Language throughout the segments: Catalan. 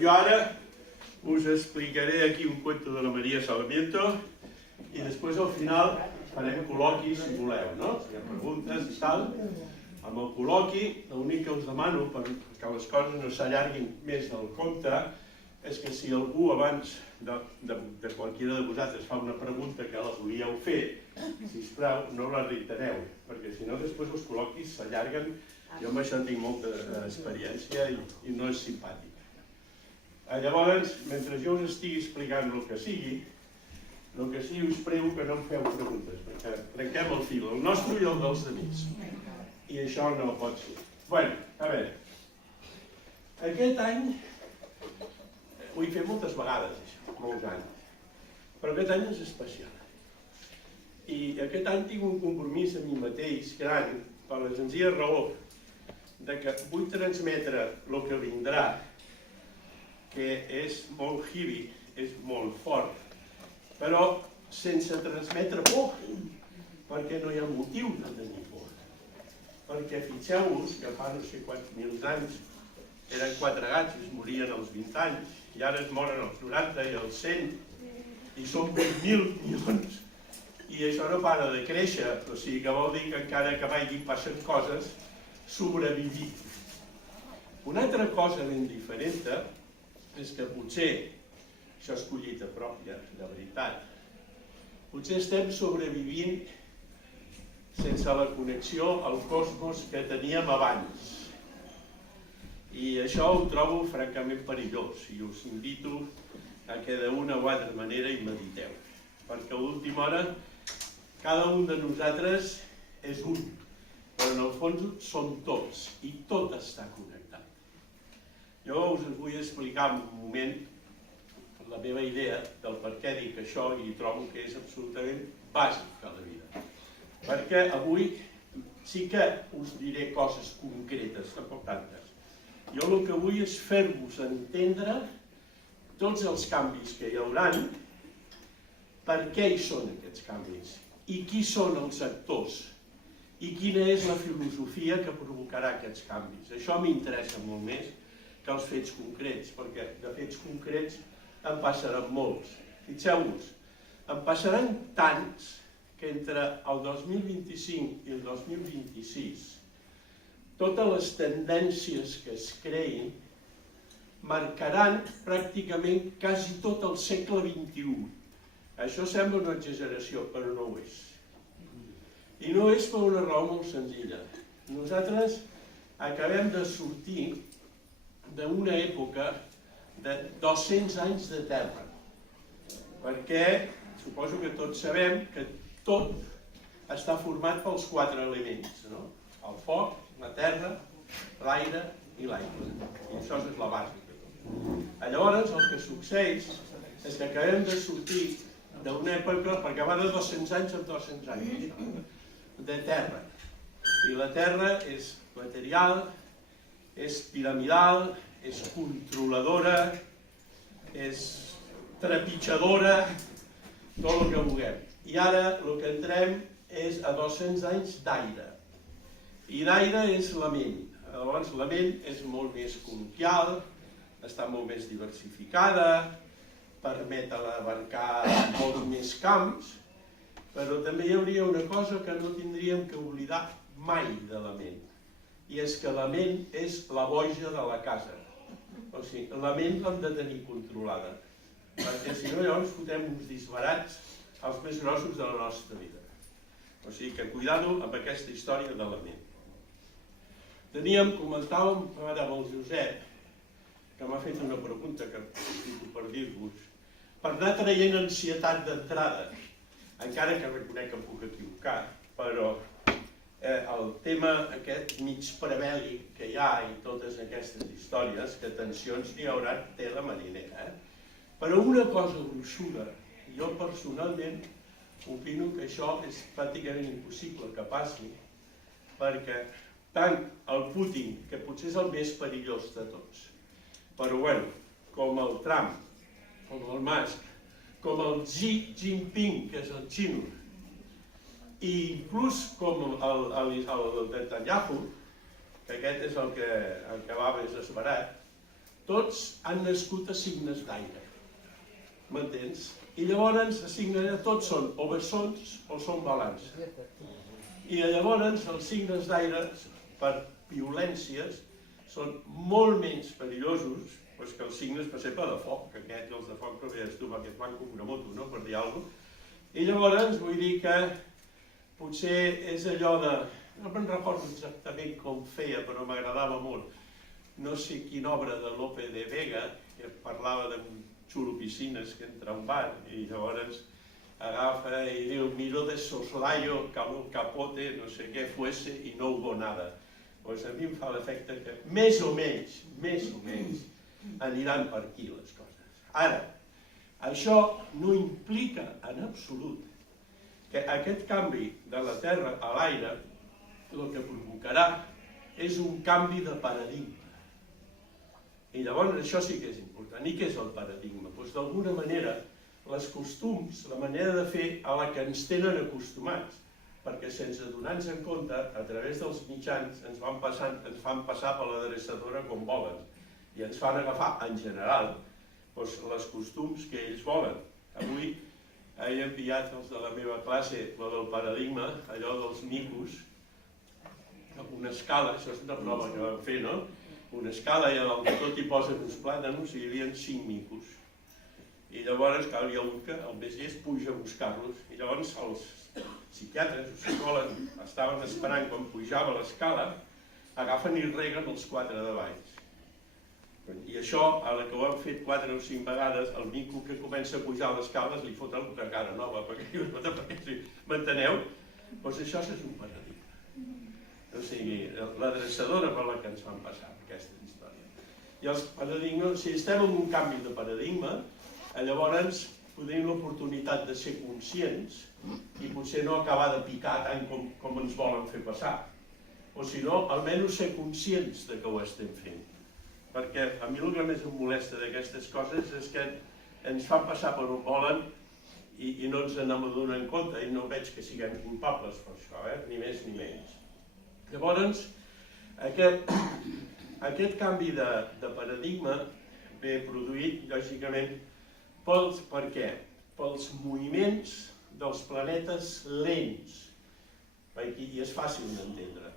jo ara us explicaré aquí un cuento de la María Sarmiento i després al final farem col·loqui si voleu, no? Si hi ha preguntes i tal. Amb el col·loqui, l'únic que us demano perquè les coses no s'allarguin més del compte és que si algú abans de qualquiera de vosaltres fa una pregunta que la volíeu fer, sisplau, no la reitereu, perquè si no després els col·loquis s'allarguen. Jo amb això tinc molta experiència i no és simpàtic. Llavors, mentre jo us estigui explicant el que sigui, us prego que no em feu preguntes, perquè trenquem el fil, el nostre i el dels amics. I això no pot ser. Bé, a veure, aquest any, ho he fet moltes vegades, això, molts anys, però aquest any és especial. I aquest any tinc un compromís a mi mateix gran, per la senzilla raó que vull transmetre el que vindrà, que és molt heavy, és molt fort, però sense transmetre por, perquè no hi ha motiu de tenir por. Perquè fixeu-vos que fa no sé quants mils anys eren 4 gats i es morien als 20 anys, i ara es moren als 90 i als 100, i són 8.000 milions, i això no para de créixer, o sigui que vol dir que encara que vagin passant coses, sobrevivir. Una altra cosa ben diferent és que potser, això és collita pròpia, de veritat, potser estem sobrevivint sense la connexió al cosmos que teníem abans. I això ho trobo francament perillós i us invito a que d'una o altra manera hi mediteu. Perquè a l'última hora cada un de nosaltres és un, però en el fons som tots i tot està connectat. Jo us vull explicar un moment la meva idea del per què dic això i trobo que és absolutament bàsic a la vida. Perquè avui sí que us diré coses concretes, tampoc tantes. Jo el que vull és fer-vos entendre tots els canvis que hi hauran, per què hi són aquests canvis, i qui són els actors, i quina és la filosofia que provocarà aquests canvis. Això m'interessa molt més que els fets concrets, perquè de fets concrets en passaran molts. Fixeu-vos, en passaran tants que entre el 2025 i el 2026 totes les tendències que es creïn marcaran pràcticament quasi tot el segle XXI. Això sembla una exageració, però no ho és. I no és per una raó molt senzilla. Nosaltres acabem de sortir d'una època de 200 anys de terra, perquè suposo que tots sabem que tot està format pels 4 elements, no? El foc, la terra, l'aire i l'aigua. I això és la base. Llavors el que succeeix és que acabem de sortir d'una època, perquè va de 200 anys en 200 anys, de terra. I la terra és material, és piramidal, és controladora, és trepitjadora, tot el que vulguem. I ara el que entrem és a 200 anys d'aire. I d'aire és la ment. Llavors la ment és molt més col·loquial, està molt més diversificada, permet abarcar molts més camps, però també hi hauria una cosa que no tindríem que oblidar mai de la ment. I és que la ment és la boja de la casa. O sigui, la ment l'hem de tenir controlada, perquè si no llavors fotem uns disbarats els més grossos de la nostra vida. O sigui que cuidado amb aquesta història de la ment. Comentàvem ara amb el Josep, que m'ha fet una pregunta que aprofito per dir-vos, per anar traient ansietat d'entrada, encara que reconec que em puc equivocar, però el tema aquest mig prebèl·lic que hi ha i totes aquestes històries, que tensions n'hi haurà tela marinera. Però una cosa gruixuda, jo personalment opino que això és pràcticament impossible que passi, perquè tant el Putin, que potser és el més perillós de tots, però bueno, com el Trump, com el Musk, com el Xi Jinping, que és el xino, i inclús com el Netanyahu, que aquest és el que va més esperat, tots han nascut a signes d'aire, m'entens? I llavors els signes d'aire tots són o bessons o són balances. I llavors els signes d'aire, per violències, són molt menys perillosos que els signes, per exemple, de foc, que aquests, els de foc, però veies tu, aquest van com una moto, no?, per dir alguna cosa. I llavors vull dir que potser és allò de... No me'n recordo exactament com feia, però m'agradava molt. No sé quina obra de Lope de Vega, que parlava d'un xulo piscines que entra a un bar, i llavors agafa i diu miro de soslayo, capote, no sé què fuese, i no hubo nada. Doncs a mi em fa l'efecte que més o menys, aniran per aquí les coses. Ara, això no implica en absolut que aquest canvi de la terra a l'aire el que provocarà és un canvi de paradigma. I llavors això sí que és important. I què és el paradigma? Doncs d'alguna manera les costums, la manera de fer a la que ens tenen acostumats, perquè sense donar-nos en compte, a través dels mitjans ens fan passar per l'adreçadora com volen i ens fan agafar, en general, les costums que ells volen. Avui he enviat els de la meva classe, la del paradigma, allò dels micos, una escala, això és una prova que vam fer, no? Una escala i al tot hi posen uns plàtanos i hi havia 5 micos. I llavors, clar, hi ha un que el més llest puja a buscar-los. I llavors els psiquiatres o psicòlegs estaven esperant quan pujava l'escala, agafen i reguen els 4 de baix. I això, ara que ho hem fet 4 o 5 vegades, el mico que comença a pujar les escales li fot una cara nova, perquè m'enteneu? Doncs això és un paradigma. O sigui, l'adreçadora per la que ens fan passar aquesta història. I els paradigmes, si estem en un canvi de paradigma, llavors tenim l'oportunitat de ser conscients i potser no acabar de picar tant com ens volen fer passar. O si no, almenys ser conscients de que ho estem fent. Perquè a mi el que més em molesta d'aquestes coses és que ens fan passar per on volen i no ens n'hem de en compte i no veig que siguem culpables per això, ni més ni menys. Llavors, aquest canvi de paradigma ve produït, lògicament, per què? Pels moviments dels planetes lents, i és fàcil d'entendre.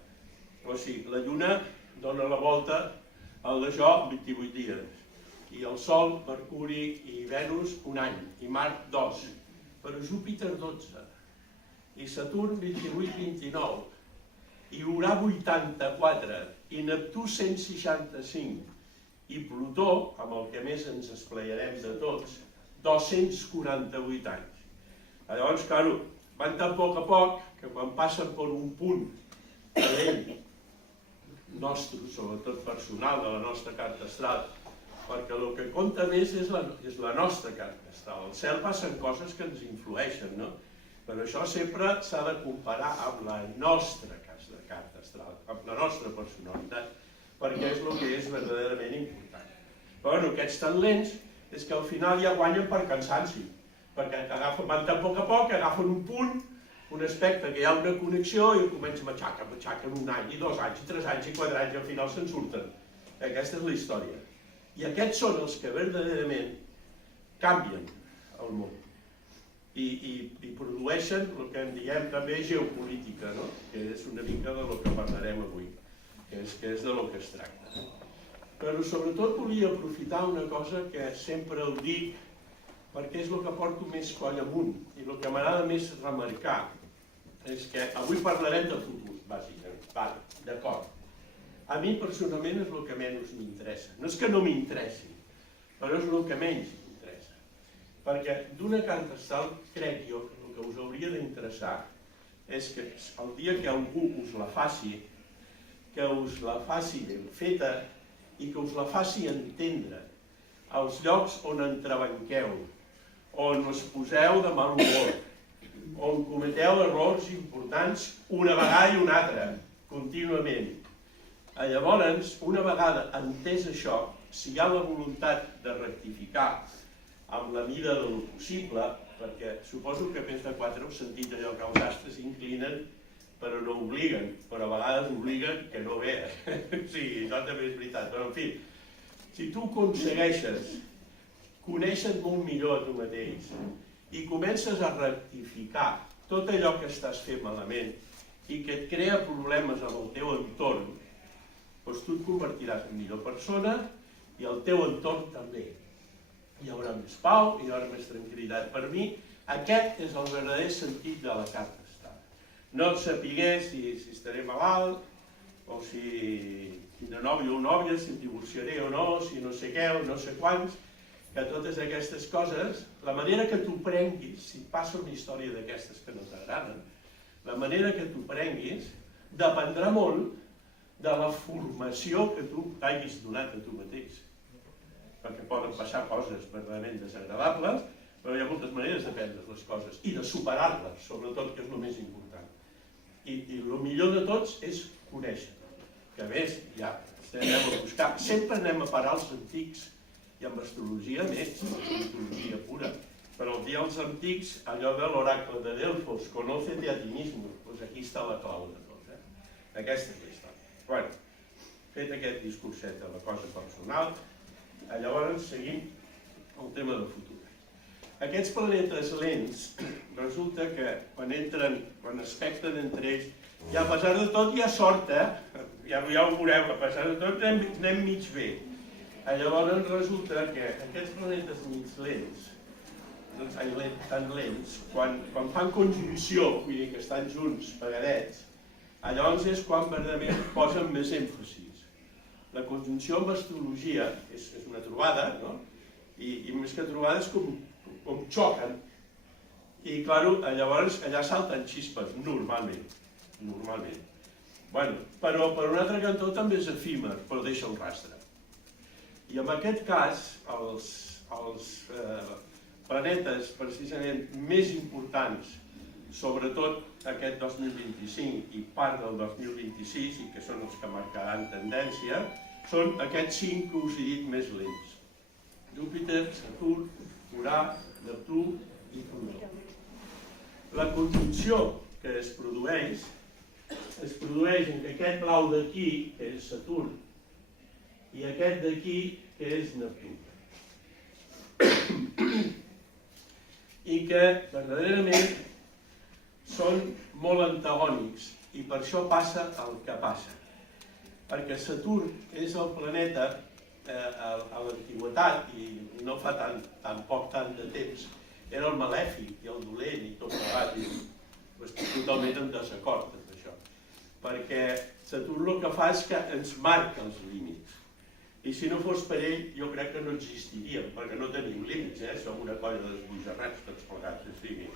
O sigui, la Lluna dona la volta al d'això 28 dies, i el Sol, Mercuri i Venus un any, i Mart 2, però Júpiter 12, i Saturn 28-29, i Urà 84, i Neptú 165, i Plutó, amb el que més ens esplaiarem de tots, 248 anys. Llavors, clar, van tan poc a poc que quan passen per un punt calent nostre, sobretot personal, de la nostra carta astral, perquè el que compta més és la nostra carta astral. Al cel passen coses que ens influeixen, no? Però això sempre s'ha de comparar amb la nostra carta astral, amb la nostra personalitat, perquè és el que és verdaderament important. Però aquests tan lents és que al final ja guanyen per cansanci, perquè van tan poc a poc que agafen un punt, un aspecte que hi ha una connexió i comencen matxaquen un any, i 2 anys, i 3 anys, i 4 anys, i al final se'n surten. Aquesta és la història. I aquests són els que verdaderament canvien el món i produeixen el que en diem també geopolítica, que és una mica de lo que parlarem avui, que és de lo que es tracta. Però sobretot volia aprofitar una cosa que sempre el dic perquè és el que porto més coll amunt i el que m'agrada més remarcar és que avui parlarem de futur, bàsicament, d'acord. A mi personalment és el que menys m'interessa. No és que no m'interessi, però és el que menys m'interessa. Perquè d'una carta astral crec jo que el que us hauria d'interessar és que el dia que algú us la faci, que us la faci ben feta i que us la faci entendre als llocs on entrebanqueu, on us poseu de mal humor, on cometeu errors importants una vegada i una altra, contínuament. Llavors, una vegada entès això, si hi ha la voluntat de rectificar amb la mida de lo possible, perquè suposo que més de 4 heu sentit allò que els astres inclinen però no obliguen, però a vegades obliguen que no ve. Sí, això també és veritat, però en fi, Si tu aconsegueixes conèixer molt millor a tu mateix i comences a rectificar tot allò que estàs fent malament i que et crea problemes amb el teu entorn, doncs tu et convertiràs en millor persona i el teu entorn també. Hi haurà més pau, hi haurà més tranquil·litat. Per mi, aquest és el verdader sentit de la carta astral. No saber si estaré malalt, o si tindré nòvio o nòvia, si em divorciaré o no, si no sé què o no sé quants, que totes aquestes coses, la manera que tu prenguis, si et passa una història d'aquestes que no t'agraden, la manera que tu prenguis dependrà molt de la formació que tu t'hagis donat a tu mateix. Perquè poden passar coses verdaderament desagradables, però hi ha moltes maneres de prendre les coses i de superar-les, sobretot, que és el més important. I el millor de tots és conèixer. Que a més, ja anem a buscar, sempre anem a parar als antics, i amb astrologia més, astrologia pura. Però el dia als antics, allò de l'oracle de Delfos, conócete a ti mismo, doncs aquí està la clau de tot. Aquesta és la història. Bueno, fet aquest discurset de la cosa personal, llavors seguim el tema del futur. Aquests planetes lents, resulta que quan aspecten entre ells, i a pesar de tot hi ha sort, ja ho veureu, a pesar de tot anem mig bé. Llavors resulta que aquests planetes mig lents, tan lents, quan fan conjunció, vull dir que estan junts, pegadets, llavors és quan verdaderament posen més èmfasis. La conjunció amb astrologia és una trobada, no? I més que trobada és com xoquen. I, clar, llavors allà salten xispes, normalment. Però per un altre cantó també és efímer, però deixa un rastre. I en aquest cas, els planetes precisament més importants, sobretot aquest 2025 i part del 2026, i que són els que marcaran tendència, són aquests 5 que us he dit més lents. Júpiter, Saturn, Urà, Neptú i Plutó. La conjunció que es produeix entre aquest blau d'aquí, que és Saturn, i aquest d'aquí, que és Neptú. I que, verdaderament, són molt antagònics, i per això passa el que passa. Perquè Saturn és el planeta, a l'antiguitat, i no fa tant de temps, era el malèfic i el dolent i tot plegat, i estic totalment en desacord amb això. Perquè Saturn el que fa és que ens marca els límits. I si no fos per ell, jo crec que no existiríem, perquè no tenim límits, som una colla d'esbojarrats tots plegats, és límit.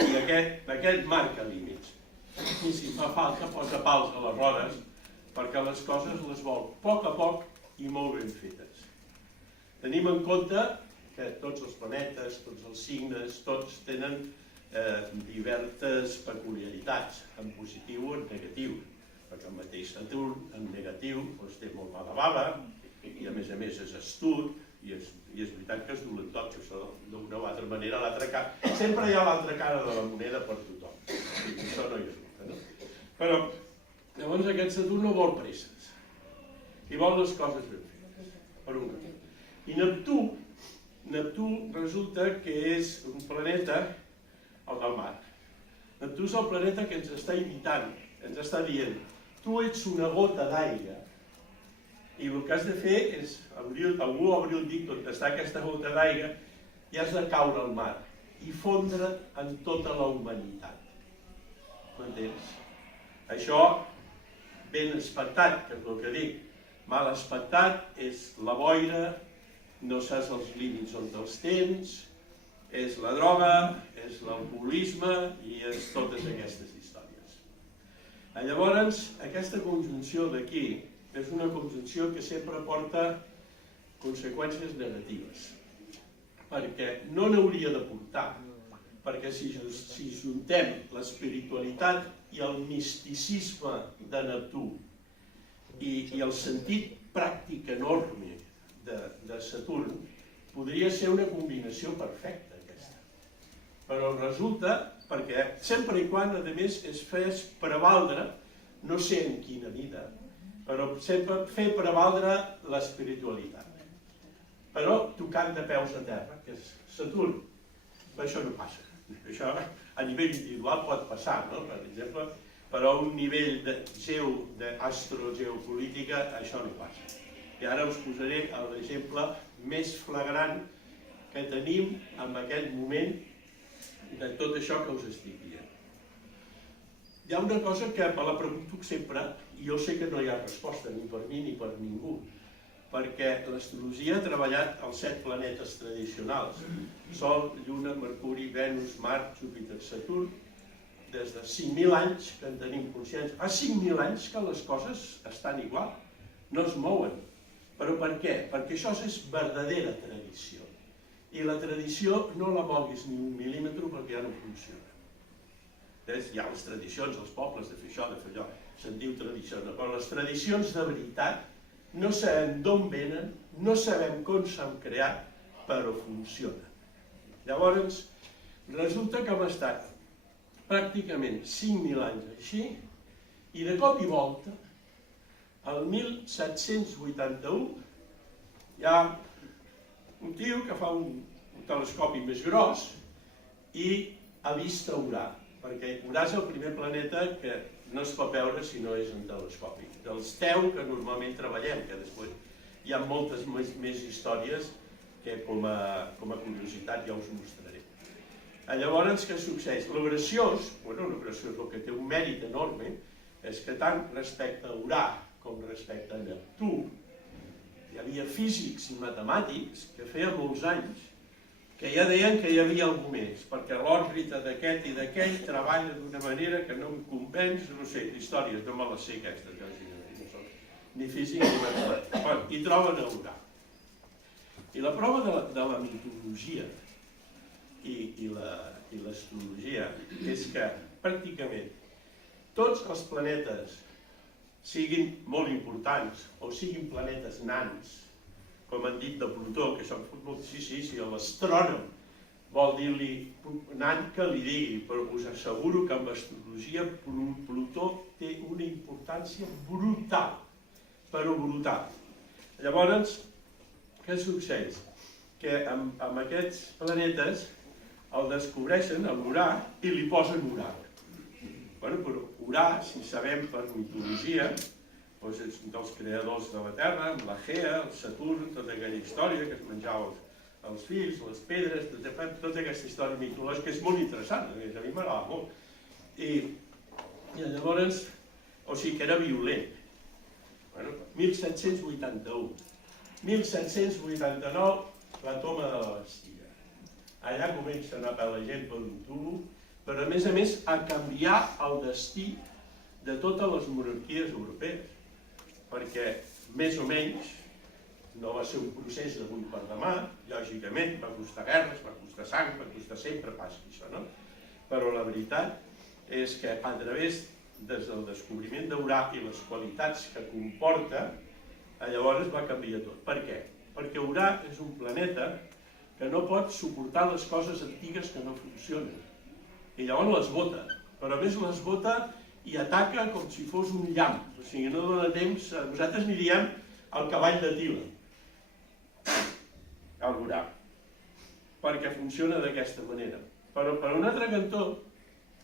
I aquest marca límits. I si fa falta, posa pals a les rodes, perquè les coses les vol a poc i molt ben fetes. Tenim en compte que tots els planetes, tots els signes, tots tenen diverses peculiaritats, en positiu o en negatiu. Perquè el mateix Saturn, en negatiu, té molt mala bava, i a més és astut, i és veritat que es dulen tot, que això d'una o altra manera, l'altra cara... Sempre hi ha l'altra cara de la moneda per tothom, i això no hi resulta, no? Però, llavors aquest Saturn no vol presses, i vol les coses ben fetes, per un costat. I Neptú resulta que és un planeta, el del mar. Neptú és el planeta que ens està imitant, ens està dient, tu ets una gota d'aigua, i el que has de fer és, algú hauria dit, on està aquesta gota d'aigua, i has de caure al mar i fondre en tota la humanitat. M'entens? Això, ben expectat, que és el que dic, mal expectat és la boira, no saps els límits on els tens, és la droga, és l'alcoholisme i és totes aquestes històries. Llavors, aquesta conjunció d'aquí és una conjunció que sempre porta conseqüències negatives, perquè no n'hauria de portar, perquè si juntem l'espiritualitat i el misticisme de Neptú i el sentit pràctic enorme de Saturn, podria ser una combinació perfecta aquesta. Però resulta, perquè sempre i quan, a més, es fes prevaldre, no sé en quina vida, però sempre fer prevaldre l'espiritualitat. però tocant de peus a terra, que és Saturn. Però això no passa. Això a nivell individual pot passar, no? Per exemple, però a un nivell d'astrogeopolítica això no passa. I ara us posaré l'exemple més flagrant que tenim en aquest moment de tot això que us estic dient. Hi ha una cosa que me la pregunto sempre, i jo sé que no hi ha resposta ni per mi ni per ningú, perquè l'astrologia ha treballat els 7 planetes tradicionals, Sol, Lluna, Mercuri, Venus, Mart, Júpiter, Saturn, des de 5.000 anys que en tenim consciència. Fa 5.000 anys que les coses estan igual, no es mouen. Però per què? Perquè això és verdadera tradició. I la tradició no la moguis ni un mil·límetre perquè ja no funciona. Hi ha les tradicions, els pobles, de fer això, de fer allò, se'n diu tradició, però les tradicions de veritat no sabem d'on venen, no sabem com s'han creat, però funcionen. Llavors, resulta que hem estat pràcticament 5.000 anys així, i de cop i volta, el 1781, hi ha un tio que fa un telescopi més gros i ha vist Urà, perquè Urà és el primer planeta que no es pot veure si no és en telescopi. Dels 10 que normalment treballem, que després hi ha moltes més històries que com a curiositat ja us mostraré. Llavors, què succeeix? L'ograciós, l'ograciós el que té un mèrit enorme, és que tant respecte a Urà com respecte a Neptú, hi havia físics i matemàtics que feia molts anys que ja deien que hi havia alguna més, perquè l'òrbita d'aquest i d'aquell treballa d'una manera que no em convenç, no sé, històries, no me les sé aquestes, no soc ni físic ni matemàtic. I troben a Urà. I la prova de la mitologia i l'astrologia és que pràcticament tots els planetes, siguin molt importants o siguin planetes nans, com han dit de Plutó, que són sí, l'astrònom vol dir-li nan que li digui, però us asseguro que amb astrologia Plutó té una importància brutal, però brutal. Llavors, què succeeix? Que amb aquests planetes el descobreixen, l'Urà, i li posen Urà. Però Urà, si sabem per mitologia, és un dels creadors de la Terra, amb la Gea, el Saturn, tota aquella història que es menjava els fills, les pedres, tota aquesta història mitològica que és molt interessant, a mi m'agrada molt. I llavors, o sigui que era violent. 1781. 1789, la toma de la Bastilla. Allà comença a anar per la gent per un tubo, però a més a canviar el destí de totes les monarquies europees. Perquè, més o menys, no va ser un procés d'avui per demà, lògicament, va costar guerres, va costar sang, va costar sempre passi això, no? Però la veritat és que a través des del descobriment d'Urà i les qualitats que comporta, llavors va canviar tot. Per què? Perquè Urà és un planeta que no pot suportar les coses antigues que no funcionen. I llavors les bota, però a més les bota i ataca com si fos un llamp, o sigui, no dona temps, nosaltres aniríem al cavall de Tila, al Urà, perquè funciona d'aquesta manera. Però per un altre cantó,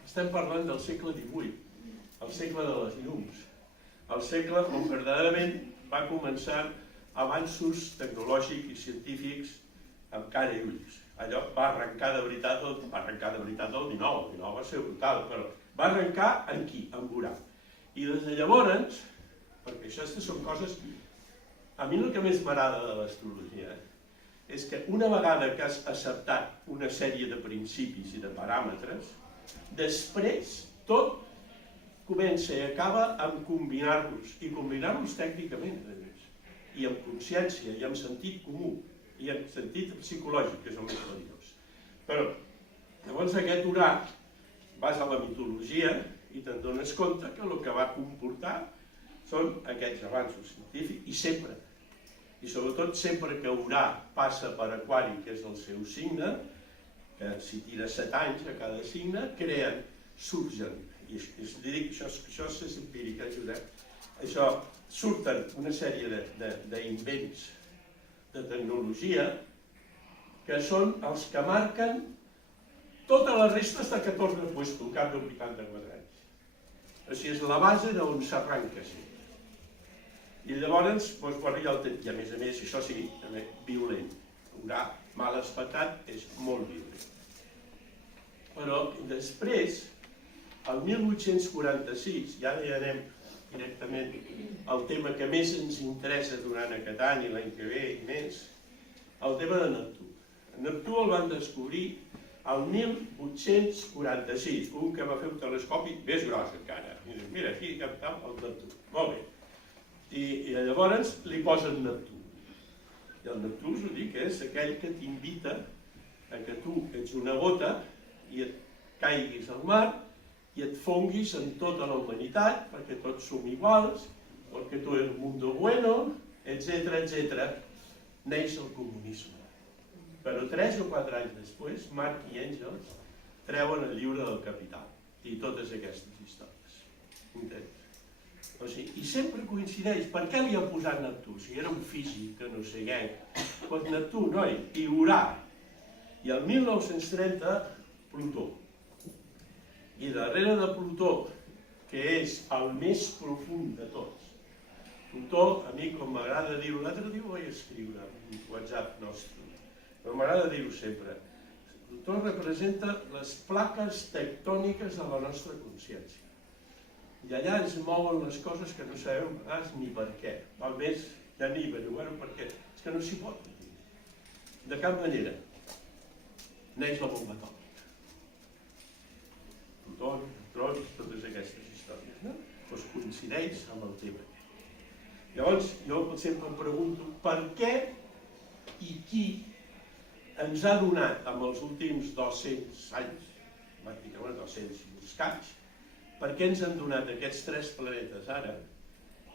estem parlant del segle XVIII, el segle de les llums, el segle on verdaderament va començar avanços tecnològics i científics amb cara i ulls. Allò va arrencar de veritat el 19, el 19 va ser brutal, però va arrencar en qui? En Urà. I des de llavors, perquè aquestes són coses... A mi el que més m'agrada de l'astrologia és que una vegada que has acceptat una sèrie de principis i de paràmetres, després tot comença i acaba amb combinar-los, i combinar-los tècnicament, a més, i amb consciència, i amb sentit comú, i amb sentit psicològic, que és el més perillós. Però, llavors aquest Urà, vas a la mitologia i te'n dones compte que el que va comportar són aquests avanços científics, i sempre, i sobretot sempre que Urà passa per Aquari, que és el seu signe, que si tira 7 anys a cada signe, surgen, i dic, això és empíric, Josep, això surten una sèrie d'invents, de tecnologia, que són els que marquen tota la resta fins que torna a puesto, al cap de 84 anys. O sigui, és la base d'on s'arranca sempre. I llavors, i a més, això sí, també violent. Un gat mal espetat és molt violent. Però després, el 1846, i ara ja anem directament al tema que més ens interessa durant aquest any i l'any que ve i més, el tema de Neptú. Neptú el van descobrir el 1846, un que va fer un telescopi més gros encara. Mira, aquí cap el Neptú. Molt bé. I llavors li posen Neptú. I el Neptú, us ho dic, és aquell que t'invita a que tu ets una gota i et caiguis al mar i et fonguis en tota la humanitat, perquè tots som iguals, perquè tu eres mundo bueno, etc, etc. Neix el comunisme. Però 3 o 4 anys després, Marx i Engels treuen el llibre del Capital i totes aquestes històries. Entens? O sigui, i sempre coincideix. Per què li ha posat Neptú? Si era un físic, que no sé què. Doncs Neptú, noi, i Urà. I el 1930, Plutó. I darrere de Plutó, que és el més profund de tots, Plutó, a mi com m'agrada dir-ho, l'altre dia ho vaig escriure en un WhatsApp nostre, però m'agrada dir-ho sempre, Plutó representa les plaques tectòniques de la nostra consciència. I allà ens mouen les coses que no sabem a vegades ni per què. Val més ja ni averiguar-ho per què. És que no s'hi pot dir. De cap manera. Neix la bomba atòmica. Protons, neutrons, totes aquestes històries, no? Doncs coincideix amb el tema. Llavors, jo sempre em pregunto per què i qui ens ha donat en els últims 200 anys, pràcticament 200 i uns anys, per què ens han donat aquests 3 planetes ara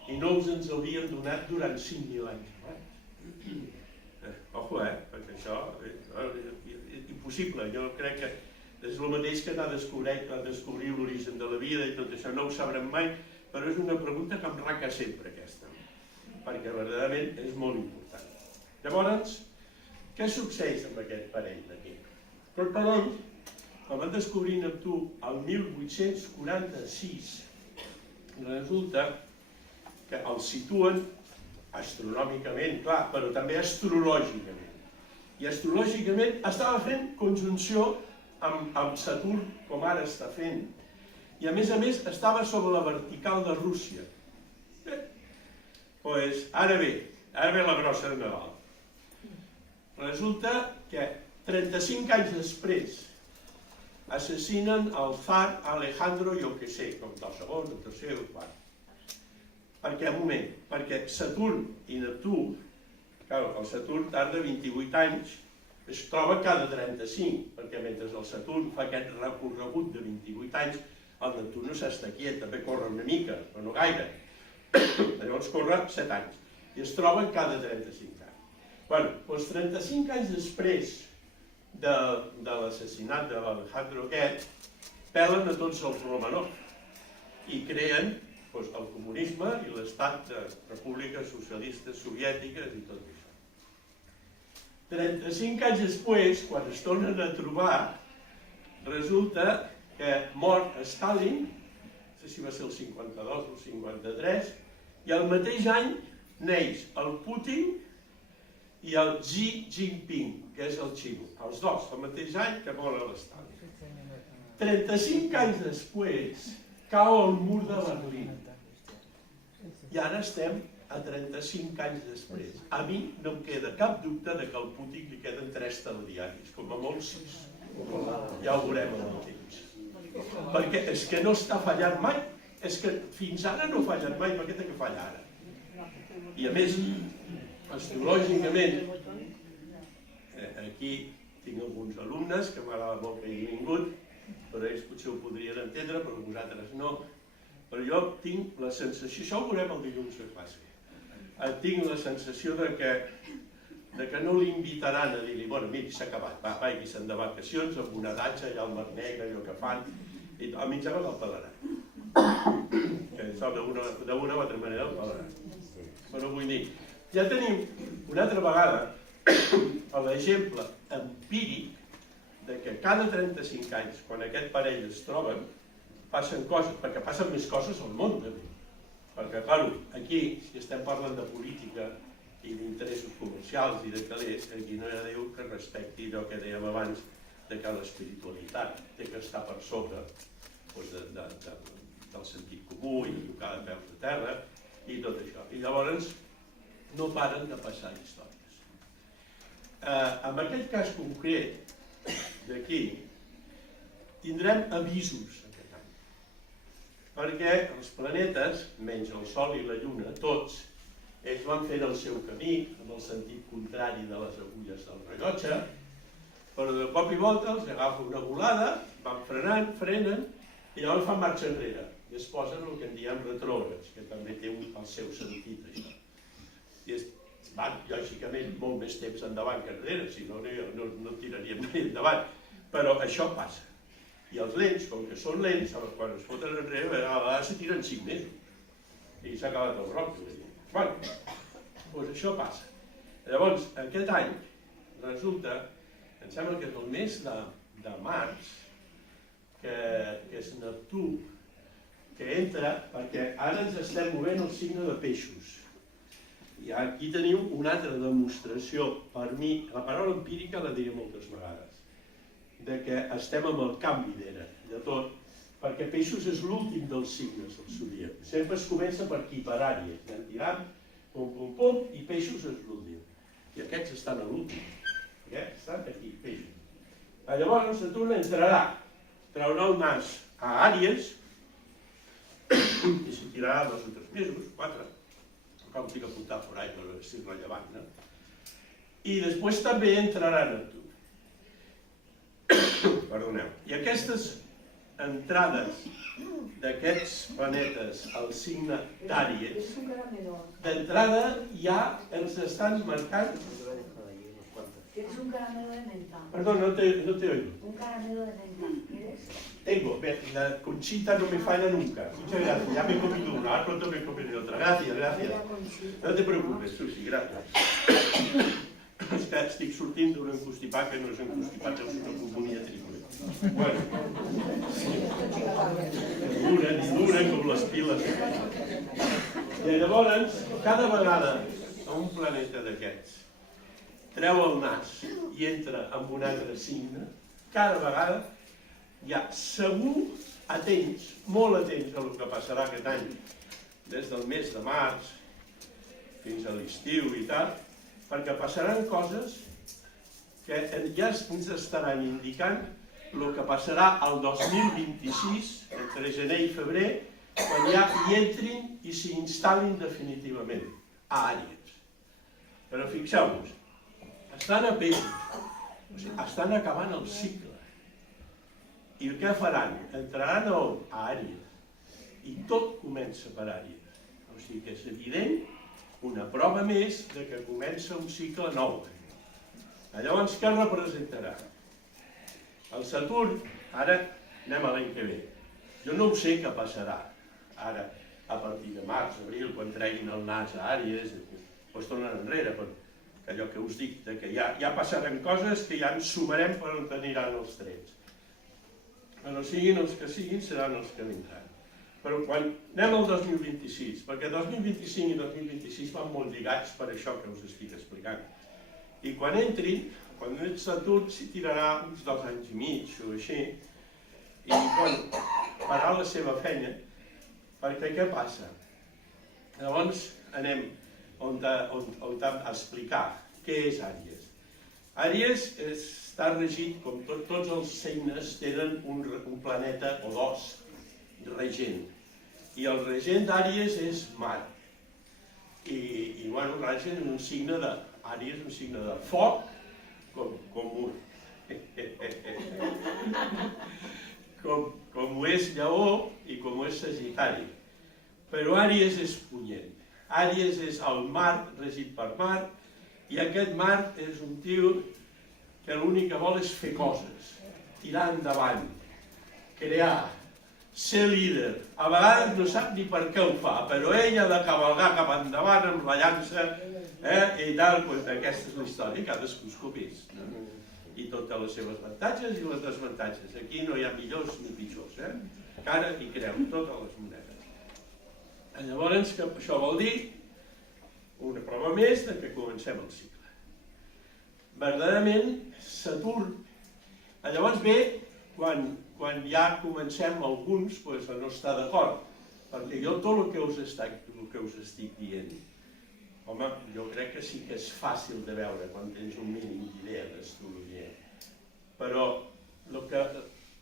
i no ens haurien donat durant 5.000 anys abans? Ojo, perquè això és impossible. Jo crec que és el mateix que anar a descobrir l'origen de la vida i tot això, no ho sabrem mai, però és una pregunta que em raca sempre aquesta, perquè verdaderament és molt important. Llavors, què succeeix amb aquest parell d'aquí? Aquest parell, quan van descobrir Neptú el 1846, resulta que el situen astronòmicament, clar, però també astrològicament. I astrològicament estava fent conjunció amb Saturn, com ara està fent. I a més estava sobre la vertical de Rússia. Doncs ara ve la grossa de Nadal. Resulta que 35 anys després assassinen el tsar Alejandro, jo què sé, com el segon, el tercer o el quart. Per què? Un moment. Perquè Saturn i Neptú, clar, el Saturn tarda 28 anys, es troba cada 35, perquè mentre el Saturn fa aquest recorregut de 28 anys, el Neptú no s'està quiet, també corre una mica, però no gaire. Llavors corre 7 anys, i es troben cada 35 anys. Bé, doncs 35 anys després de l'assassinat de l'Alejandro aquest, pelen a tots els Romanov i creen el comunisme i l'estat de repúbliques socialistes soviètiques i tot això. 35 anys després, quan es tornen a trobar, resulta que mor Stalin, no sé si va ser el 52 o el 53, i al mateix any neix el Putin i el Xi Jinping, que és el xino. Els dos, al mateix any que mor l'Stalin. 35 anys després, cau el mur de Berlín. I ara estem a 35 anys després. A mi no em queda cap dubte que al Putin li queden 3 telediaris, com a molt 6. Ja ho veurem amb el temps. Perquè és que no està fallant mai. És que fins ara no ha fallat mai, per què té que fallar ara? I a més, astrològicament, aquí tinc alguns alumnes que m'agrada molt que hagin vingut, però ells potser ho podrien entendre, però vosaltres no. Però jo tinc la sensació, això ho veurem el dilluns a classe, tinc la sensació de que no l'invitaran a dir-li, bueno, miri, s'ha acabat, vagi-se'n de vacacions amb una datxa allà al Mar Negre, allò que fan, i a mitjana del pelaran. Que això d'una o altra manera el pelaran. Però vull dir Ja tenim una altra vegada l'exemple empíric de que cada 35 anys, quan aquest parell es troben, passen coses, perquè passen més coses al món també. Perquè, clar, aquí, si estem parlant de política i d'interessos comercials i de calés, aquí no hi ha Déu que respecti allò que dèiem abans de que l'espiritualitat té que estar per sobre del sentit comú i tocar de peus a terra i tot això. I llavors no paren de passar històries. En aquest cas concret d'aquí tindrem avisos aquest any, perquè els planetes, menys el Sol i la Lluna, tots, ells van fent el seu camí en el sentit contrari de les agulles del rellotge, però de cop i volta els agafa una volada, van frenant, frenen, i llavors fan marxa enrere, i es posen el que en diem retrògrads, que també té el seu sentit, això. I van, lògicament, molt més temps endavant que enrere, si no, no tiraríem mai endavant, però això passa. I els lents, com que són lents, quan es foten enrere, a vegades se tiren 5 mesos, i s'ha acabat el roc. Bé, doncs això passa. Llavors, aquest any, resulta, em sembla que és el mes de març, que és Neptú, que entra, perquè ara ens estem movent el signe de peixos. I aquí teniu una altra demostració, per mi, la paraula empírica la diré moltes vegades, de que estem amb el canvi d'era, de tot, perquè peixos és l'últim dels signes del zodíac. Sempre es comença per aquí, per Àries, anem tirant, pum, pum, pum, i peixos és l'últim. I aquests estan a l'últim. Estan aquí, peixos. Llavors Saturn entrarà, traurà el nas a Àries, i s'hi tirarà 2 o 3 mesos, 4, com estic apuntat per ahí, però és irrellevant, no? I després també entrarà Neptú. Perdoneu. I aquestes entrades d'aquests planetes al signe d'Àries, d'entrada ja ens estan marcant... Tienes un caramelo de menta. Perdón, no te oigo. Un caramelo de menta, ¿quieres? Tengo, la Conchita no me falla nunca. Muchas gracias, ya me he comido una, ahora pronto me comeré otra. Gracias, gracias. No te preocupes, Susi, gracias. És que estic sortint d'un encostipà que no és encostipà, és una pulmonia triple. Bueno, ni dura com les piles. I llavors, cada vegada a un planeta d'aquests treu el nas i entra en un altre signe, cada vegada ja segur atents, molt atents a el que passarà aquest any, des del mes de març fins a l'estiu i tal, perquè passaran coses que ja ens estaran indicant el que passarà al 2026, entre gener i febrer, quan ja hi entrin i s'hi instal·lin definitivament a Àries. Però fixeu-vos, estan a peixos, o sigui, estan acabant el cicle. I què faran? Entraran a Àries. I tot comença per Àries. O sigui que és evident una prova més de que comença un cicle nou. Llavors, què representarà? El Saturn, ara anem a l'any que ve. Jo no ho sé què passarà. Ara, a partir de març, abril, quan treguin el nas a Àries, doncs tornen enrere, allò que us dic, que ja passaran coses que ja ens sumarem per on aniran els trets. Però siguin els que siguin, seran els que vindran. Però quan anem al 2026, perquè 2025 i 2026 van molt lligats per això que us estic explicant. I quan entrin, quan el Saturn s'hi tirarà uns 2 anys i mig o així, i farà la seva feina, perquè què passa? Llavors anem a explicar què és Àries. Àries està regit, com tots els signes tenen un planeta o 2 regent. I el regent d'Àries és Mart. I bueno, regent és un signe d'Àries, un signe de foc, com ho és Lleó i com ho és Sagitari. Però Àries és punyent. Àries és el Mart, regit per Mart, i aquest Mart és un tio que l'únic que vol és fer coses, tirar endavant, crear, ser líder. A vegades no sap ni per què ho fa, però ell ha de cavalgar cap endavant amb la llança i tal. Aquesta és la història, cadascú escopís. I tot té les seves avantatges i les desavantatges. Aquí no hi ha millors ni pitjors. Cara i creu, totes les monedes. Llavors, això vol dir una prova més de que comencem el cicle. Verdaderament, Saturn. Llavors ve quan ja comencem alguns a no estar d'acord, perquè jo tot el que us estic dient, home, jo crec que sí que és fàcil de veure quan tens un mínim d'idea d'astrologia, però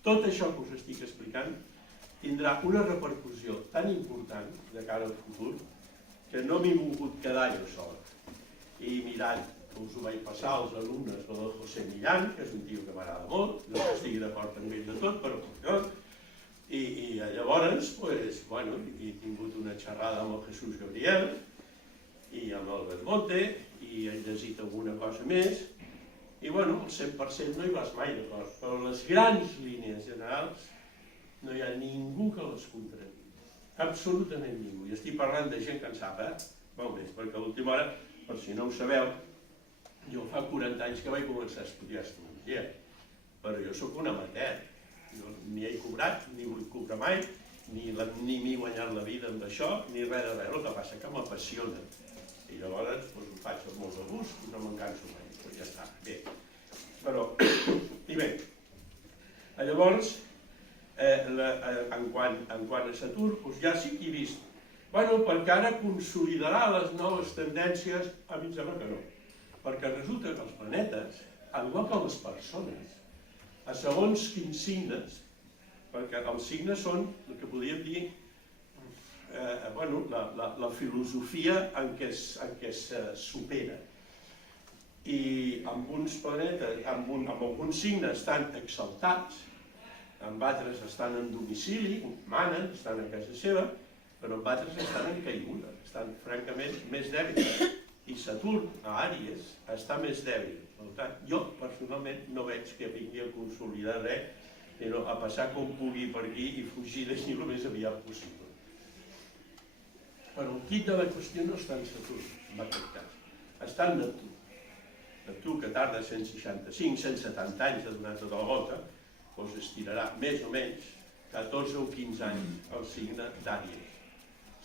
tot això que us estic explicant tindrà una repercussió tan important de cara al futur que no m'he volgut quedar jo sol. I mirant, us ho vaig passar als alumnes del José Millán, que és un tio que m'agrada molt, no estigui d'acord amb ell de tot, però i llavors, he tingut una xerrada amb el Jesús Gabriel i amb el Belmonte, i he llegit alguna cosa més, i el 100% no hi vas mai d'acord, però les grans línies generals no hi ha ningú que les contradigui, absolutament ningú, i estic parlant de gent que en sap, molt més, perquè a l'última hora, per si no ho sabeu, jo fa 40 anys que vaig començar a estudiar astrologia, però jo sóc un amateur. Jo ni he cobrat, ni vull cobrar mai, ni m'he guanyat la vida amb això, ni res de res. El que passa que m'apassiona. I llavors ho faig amb molt de gust i no me'n canso mai. Però ja està, bé. Però, i bé, llavors, en quant a Saturn, ja sí que he vist, perquè ara consolidarà les noves tendències, a mi em sembla que no. Perquè resulta que els planetes, igual que les persones, a segons quins signes, perquè els signes són el que podríem dir la filosofia en què es supera. I amb uns planetes, amb alguns signes estan exaltats, amb altres estan en domicili, manen, estan a casa seva, però amb altres estan en caiguda, estan francament més dèbils. I Saturn, a Àries, està més dèbil. Per tant, jo personalment no veig que vingui a consolidar res, sinó a passar com pugui per aquí i fugir d'aquí el més aviat possible. Però el quid de la qüestió no està en Saturn, en aquest cas. Està en Neptú. Neptú, que tarda 165, 170 anys a donar tota la volta, doncs estirarà més o menys 14 o 15 anys el signe d'Àries.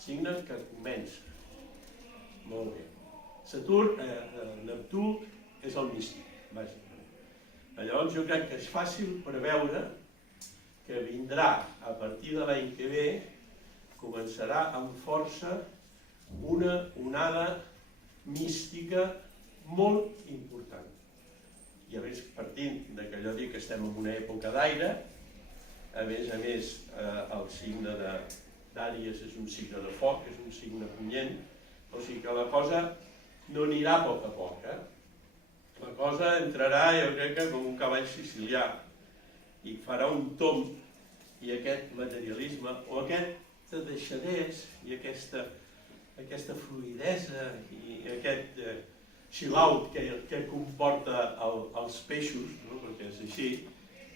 Signe que comença. Molt bé. Saturn, Neptú, és el místic, bàsicament. Llavors jo crec que és fàcil preveure que vindrà, a partir de l'any que ve, començarà amb força una onada mística molt important. I a més, partint que allò dic que estem en una època d'aire, a més, el signe d'Àries és un signe de foc, és un signe punyent, o sigui que la cosa no anirà a poc, La cosa entrarà, jo crec que com un cavall sicilià, i farà un tomb, i aquest materialisme, o aquesta deixadesa, i aquesta fluidesa, i aquest chill-out que comporta els peixos, perquè és així,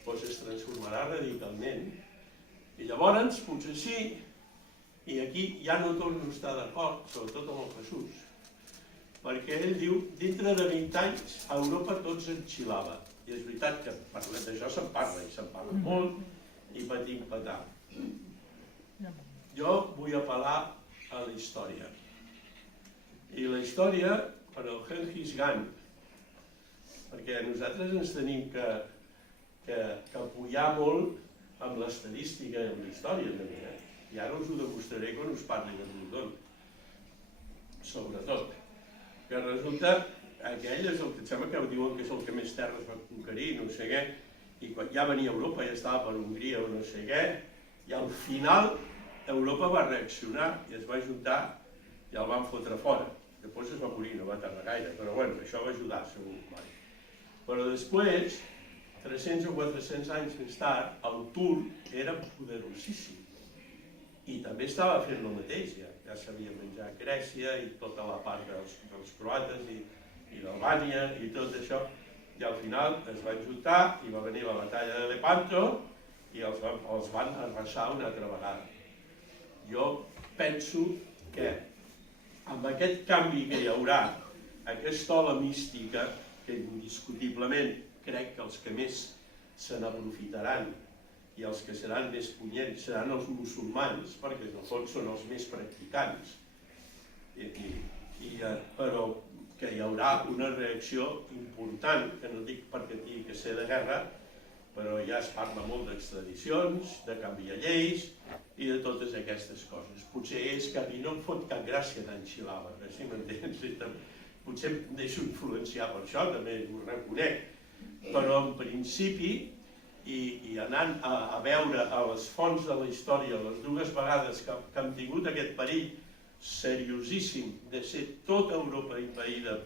doncs es transformarà radicalment. I llavors, potser sí, i aquí ja no torno a estar d'acord, sobretot amb el Jesús, perquè ell diu, dintre de 20 anys, a Europa tot s'enxilava. I és veritat que d'això se'n parla, i se'n parla molt, i patim patar. Jo vull apel·lar a la història. I la història, per al Genghis Khan, perquè nosaltres ens tenim que apoyar molt amb l'estadística i amb la història, també. I ara us ho demostraré quan us parli de Rondon. Sobretot. Que resulta, aquell és el que em sembla que diuen que és el que més terres va conquerir, no sé què, i quan ja venia a Europa, ja estava per Hongria o no sé què, i al final Europa va reaccionar i es va ajuntar i el van fotre fora. Després es va morir, no va tardar gaire, però bueno, això va ajudar, segur. Però després, 300 o 400 anys més tard, el turc era poderosíssim. I també estava fent el mateix, ja sabia menjar Grècia i tota la part dels croates i d'Albània i tot això. I al final es va ajuntar i va venir la batalla de Lepanto i els van arrasar una altra vegada. Jo penso que amb aquest canvi que hi haurà, aquesta ola mística, que indiscutiblement crec que els que més se n'aprofitaran i els que seran més punyents seran els musulmans, perquè en el fons són els més practicants, però que hi haurà una reacció important, que no dic perquè tingui que ser de guerra, però ja es parla molt d'extradicions, de canviar lleis i de totes aquestes coses. Potser és que a mi no em fot cap gràcia tan xilava, si m'entens? Potser em deixo influenciar per això, també ho reconec, però en principi, i anant a veure a les fonts de la història les dues vegades que hem tingut aquest perill seriosíssim de ser tota Europa envaïda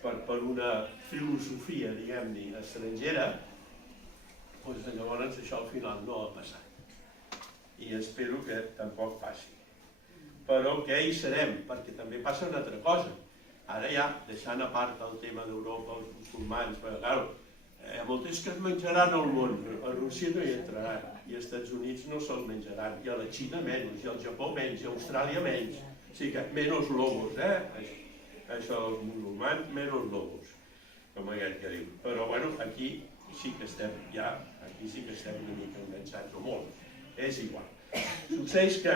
per una filosofia, diguem-ne, estrangera, doncs llavors això al final no ha passat. I espero que tampoc passi. Però què hi serem? Perquè també passa una altra cosa. Ara ja, deixant a part el tema d'Europa, els musulmans, però clar, molts que es menjaran al món, a Rússia no hi entraran, i als Estats Units no se'ls menjaran, i a la Xina menys, i al Japó menys, i a Austràlia menys. O sigui que menys lobos, això els musulmans, menys lobos, com aquest que diu. Però bueno, aquí sí que estem ja, aquí sí que estem una mica enganxats, o molt, és igual. Succeeix que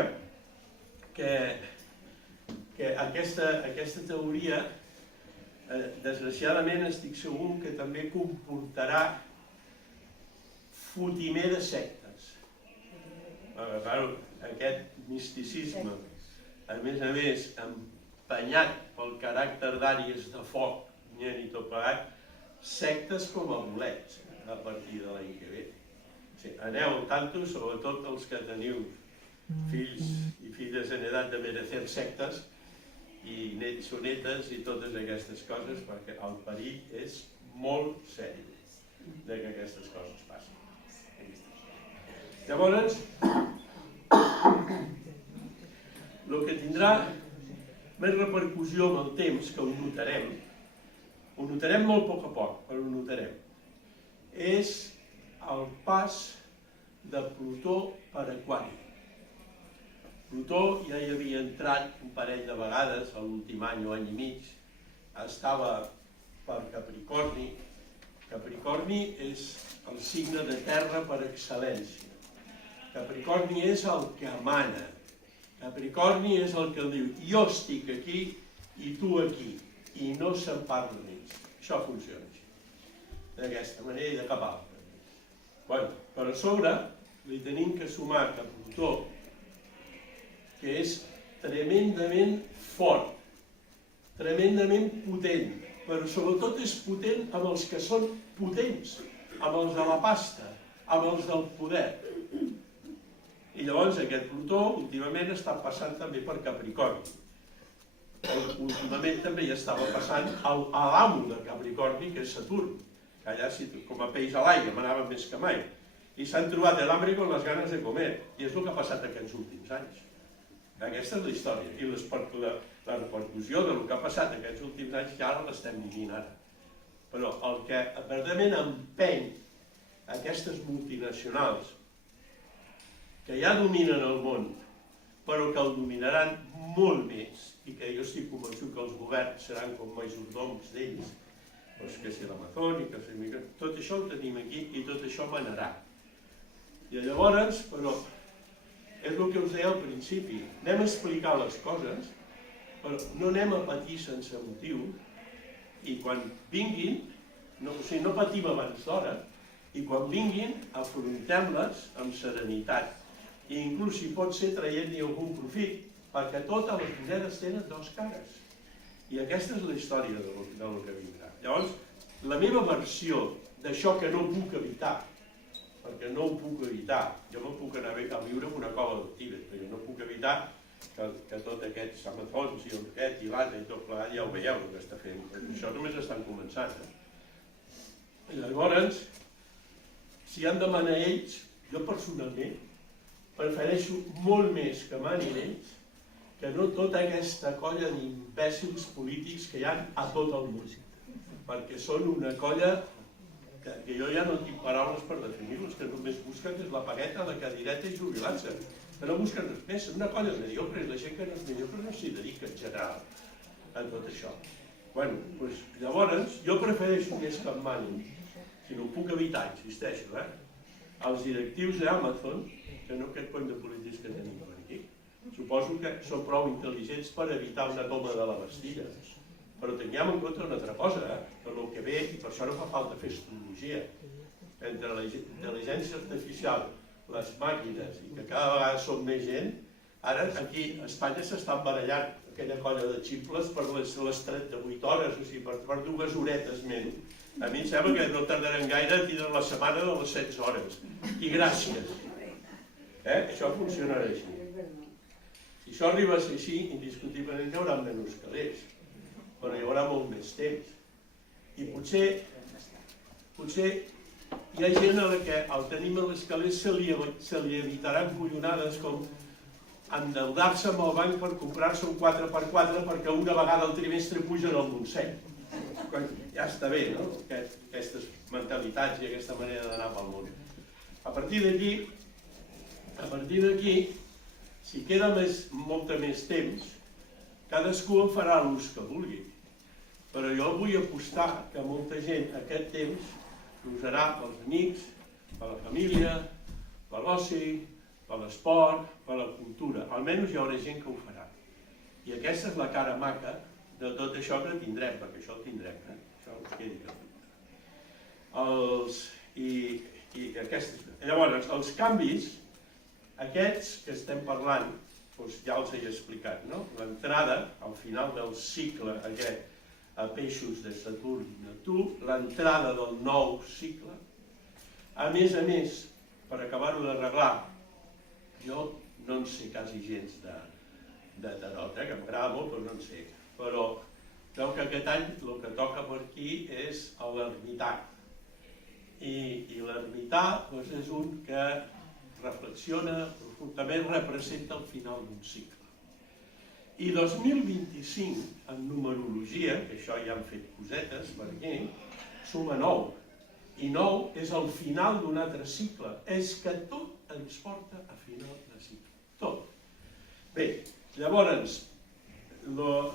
aquesta teoria, desgraciadament estic segur que també comportarà fotimer de sectes. Aquest misticisme, a més, empenyat pel caràcter d'àries de foc, i tot plegat, sectes com a bolets a partir de l'any que ve. Aneu al tanto, sobretot els que teniu fills i filles en edat de merecer sectes i nets o netes i totes aquestes coses, perquè el perill és molt seri que aquestes coses passin. Llavors, el que tindrà més repercussió amb el temps, que ho notarem molt a poc, però ho notarem, és el pas de Plutó per Aquari. Plutó ja hi havia entrat un parell de vegades, l'últim any o any i mig, estava per Capricorni. Capricorni és el signe de terra per excel·lència. Capricorni és el que mana. Capricorni és el que diu, jo estic aquí i tu aquí, i no se'n parla més. Això funciona així, d'aquesta manera i de cap altra. Per a sobre li tenim que sumar que Plutó, que és tremendament fort, tremendament potent, però sobretot és potent amb els que són potents, amb els de la pasta, amb els del poder. I llavors aquest Plutó últimament està passant també per Capricorni. Últimament també ja estava passant a l'amo de Capricorni, que és Saturn, que allà com a peix a l'aire manava més que mai. I s'han trobat el hambre con les ganes de comer, i és el que ha passat aquests últims anys. Aquesta és la història, i la repercussió del que ha passat aquests últims anys ja ara l'estem vivint ara. Però el que verdaderament empeny aquestes multinacionals que ja dominen el món, però que el dominaran molt més, i que jo estic convençut que els governs seran com majordoms d'ells, que si l'Amazònia, que si tot això ho tenim aquí i tot això manarà. I llavors, però, és el que us deia al principi, anem a explicar les coses, però no anem a patir sense motiu, i quan vinguin, no patim abans d'hora, i quan vinguin, afrontem-les amb serenitat. I inclús si pot ser traient-hi algun profit, perquè totes les monedes tenen dues cares. I aquesta és la història del que vindrà. Llavors, la meva versió d'això que no puc evitar, perquè no ho puc evitar, jo no puc anar a viure en una cova del Tíbet, perquè no puc evitar que tots aquests amazons i el aquest i l'altre i tot plegat ja ho veieu el que està fent. Això només estan començant. I llavors, si han de manar ells, jo personalment prefereixo molt més que manin ells que no tota aquesta colla d'imbècils polítics que hi ha a tot el món, perquè són una colla que que jo ja no tinc paraules per definir-los, que només busquen és la pagueta, la cadireta i jubilar-se, que no busquen res més, són una colla mediocre, i la gent que no és mediocre no s'hi dedica en general a tot això. Bueno, doncs llavors, jo prefereixo més que em manin, si no ho puc evitar, insisteixo, els directius d'Amazon, que no aquest coll de polítics que tenim per aquí. Suposo que són prou intel·ligents per evitar una toma de la Bastilla. Però tinguem en compte una altra cosa, que el que ve, i per això no fa falta fer astrologia, entre la intel·ligència artificial, les màquines, i que cada vegada som més gent, ara aquí a Espanya s'estan barallant aquella colla de xiples per les 38 hores, o sigui, per 2 horetes menys. A mi em sembla que no tardaran gaire a tindre la setmana de les 16 hores. I gràcies. Això funcionarà així. Si això arriba a ser així, indiscutiblement hi haurà menys calés, però hi haurà molt més temps. I potser hi ha gent a la que al tenir més calés se li evitaran collonades com endeudar-se amb el banc per comprar-se un 4x4 perquè una vegada al trimestre pugen al Montseny. Ja està bé, no? Aquestes mentalitats i aquesta manera d'anar pel món. A partir d'aquí, si queda molt més temps, cadascú en farà l'ús que vulgui. Però jo vull apostar que molta gent aquest temps l'usarà pels amics, per la família, per l'oci, per l'esport, per la cultura. Almenys hi haurà gent que ho farà. I aquesta és la cara maca de tot això que tindrem, perquè això ho tindrem, això us quedi clar. Llavors, els canvis, aquests que estem parlant, ja els he explicat, no? L'entrada, al final del cicle aquest, a peixos de Saturn i Neptú, l'entrada del nou cicle. A més, per acabar-ho d'arreglar, jo no en sé quasi gens de tarot, que m'agrada molt, però no en sé. Però crec que aquest any el que toca per aquí és l'ermità. I l'ermità és un que reflexiona profundament, representa el final d'un cicle. I 2025, en numerologia, que això ja han fet cosetes per aquí, suma 9. I 9 és el final d'un altre cicle. És que tot ens porta a final de cicle. Tot. Bé, llavors,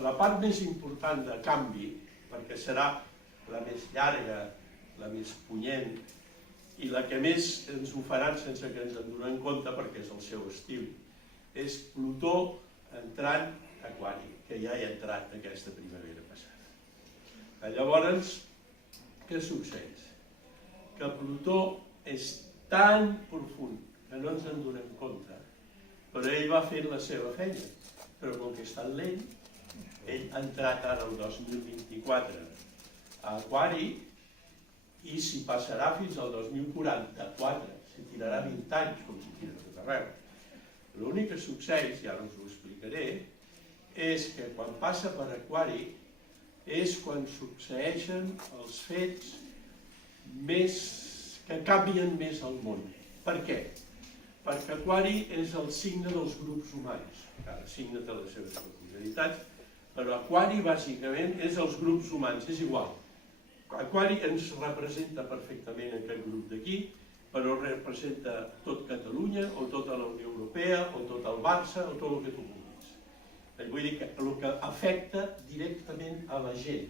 la part més important de canvi, perquè serà la més llarga, la més punyent, i la que més ens ho faran sense que ens en donem compte perquè és el seu estil, és Plutó entrant a Aquari, que ja hi ha entrat aquesta primavera passada. Llavors, què succeeix? Que Plutó és tan profund que no ens en donem compte, però ell va fent la seva feina, però com que és tan lent, ell ha entrat ara el 2024 a Aquari i s'hi passarà fins al 2044, s'hi tirarà 20 anys, com s'hi tira tot arreu. L'únic que succeeix, i ara us ho explicaré, és que quan passa per Aquari és quan succeeixen els fets que canvien més el món. Per què? Perquè Aquari és el signe dels grups humans. Cada signe té les seves peculiaritats, però Aquari bàsicament és els grups humans, és igual. Aquari ens representa perfectament aquest grup d'aquí, però representa tot Catalunya, o tota la Unió Europea, o tot el Barça, o tot el que tu vulguis. Vull dir que el que afecta directament a la gent.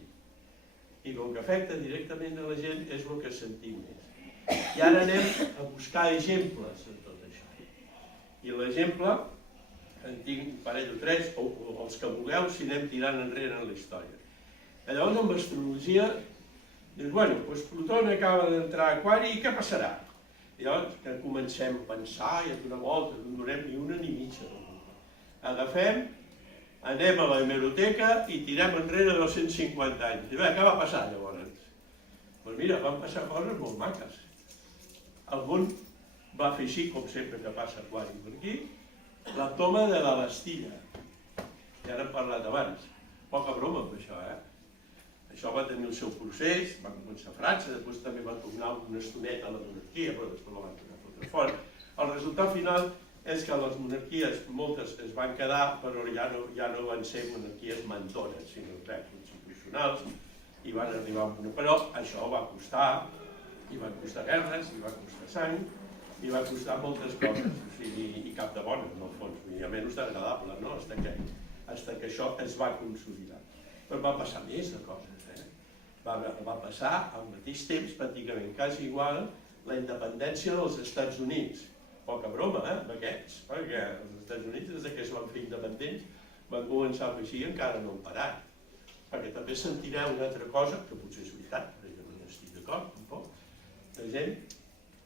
I el que afecta directament a la gent és el que sentim més. I ara anem a buscar exemples en tot això. I l'exemple, en tinc un parell o tres, o els que vulgueu, si anem tirant enrere en la història. Llavors, amb l'astrologia, dius, bueno, doncs Plutó acaba d'entrar a Aquari i què passarà? I llavors que comencem a pensar i a donar voltes, no en donem ni una ni mitja. Agafem, anem a la hemeroteca i tirem enrere 250 anys. I bé, què va passar llavors? Doncs mira, van passar coses molt maques. El món va fer així, com sempre que passa a Aquari per aquí, la toma de la Bastilla. Ja n'hem parlat abans. Poca broma amb això, Això va tenir el seu procés, va començar a França, després també va tornar una estoneta a la monarquia, però després la van tornar a fotre fora. El resultat final és que les monarquies, moltes es van quedar, però ja no van ser monarquies mentones, sinó constitucionals, i van arribar a una... Però això va costar I van costar guerres, i va costar sang, i va costar moltes coses, o sigui, i cap de bona, en el fons, i a menys d'agradable, no? Fins que això es va consolidar. Però va passar més de coses, va passar al mateix temps, pràcticament quasi igual, la independència dels Estats Units. Poca broma, amb aquests, perquè els Estats Units, des que es van fer independents, van començar a fer així i encara no han parat. Perquè també sentireu una altra cosa, que potser és veritat, perquè no estic d'acord, tampoc, de gent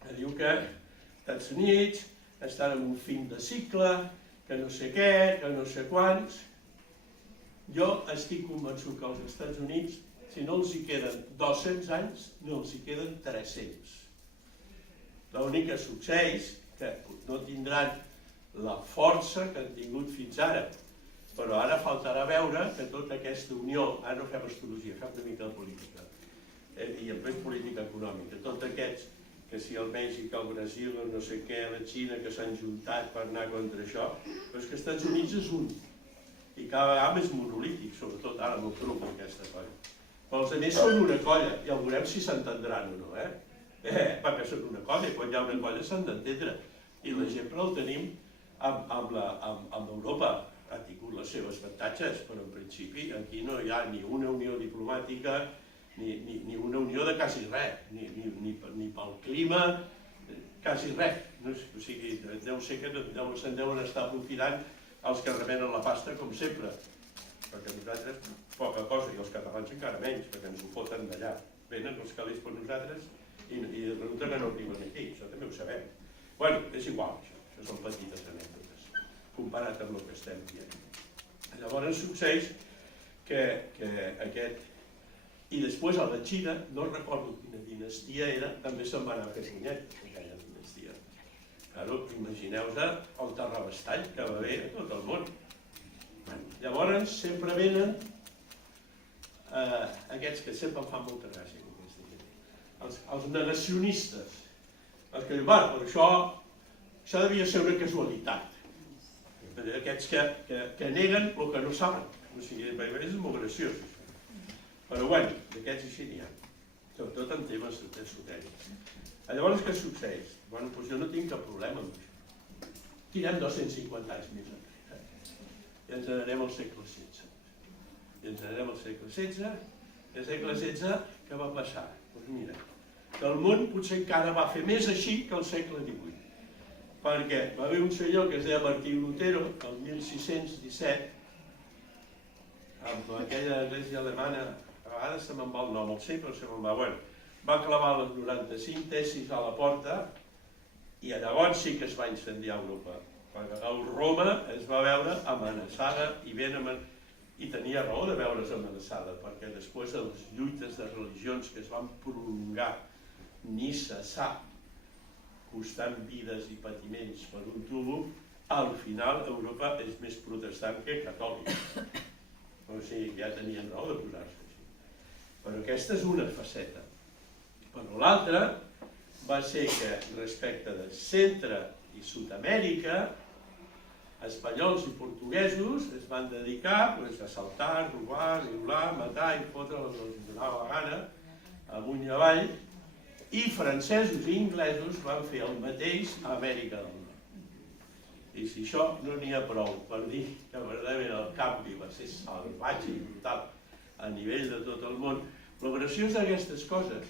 que diu que els Estats Units estan en un fin de cicle, que no sé què, que no sé quants. Jo estic convençut que als Estats Units, si no els hi queden 200 anys, no els hi queden 300. L'únic que succeeix que no tindran la força que han tingut fins ara, però ara faltarà veure que tota aquesta unió, ara no fem astrologia, fem una mica de política, i després política econòmica, tots aquests, que si el Mèxic, el Brasil, el no sé què, la Xina, que s'han juntat per anar contra això, però és que els Estats Units és un, i cada vegada més monolític, sobretot ara amb el Trump, aquesta colla. Però els altres són una colla, i el veurem si s'entendran o no, perquè són una colla, i quan hi ha una colla s'han d'entendre. I l'exemple el tenim amb Europa, ha tingut les seves avantatges, però en principi aquí no hi ha ni una unió diplomàtica, ni una unió de quasi res, ni pel clima, quasi res. O sigui, deu ser que se'n deuen estar aprofitant els que remenen la pasta, com sempre, perquè nosaltres poca cosa, i els catalans encara menys, perquè ens ho foten d'allà. Venen els calés per nosaltres i resulta que no arriben aquí, això també ho sabem. Bueno, és igual, això són petites anècdotes, comparat amb el que estem dient. Llavors succeeix que aquest... I després a la Xina, no recordo quina dinastia era, també se'n va anar a fer punyetes, aquella dinastia. Claro, imagineu-vos el terrabastall que va haver a tot el món. Llavors sempre venen aquests que sempre em fan molta gràcia, els negacionistes, els que diuen, per això devia ser una casualitat. Aquests que neguen el que no saben. O sigui, és molt graciós. Però bueno, d'aquests així n'hi ha, sobretot en temes esotèrics. Llavors què succeeix? Bueno, doncs jo no tinc cap problema amb això. Tirem 250 anys més enrere i ens n'anem al segle XVI. I ens n'anem al segle XVI, i al segle XVI què va passar? Doncs mira, que el món potser encara va fer més així que el segle XVIII. Perquè va haver un senyor que es deia Martí Lutero, el 1617, amb aquella església alemana, a vegades se me'n va el nom, el sé, però se me'n va, bueno, va clavar les 95 tesis a la porta i llavors sí que es va incendiar Europa. Perquè Roma es va veure amenaçada i tenia raó de veure's amenaçada, perquè després de les lluites de religions que es van prolongar ni cessar, costant vides i patiments per un tubo, al final Europa és més protestant que catòlica. O sigui, ja tenien raó de posar-se així. Però aquesta és una faceta. Però l'altra va ser que respecte de Centre i Sud-amèrica, espanyols i portuguesos es van dedicar a assaltar, robar, violar, matar i fotre el que els donava la gana, amunt i avall, i francesos i inglesos van fer el mateix a Amèrica del Nord. I si això no n'hi ha prou per dir que verdaderament el canvi va ser salvatge i brutal a nivell de tot el món, el graciós d'aquestes coses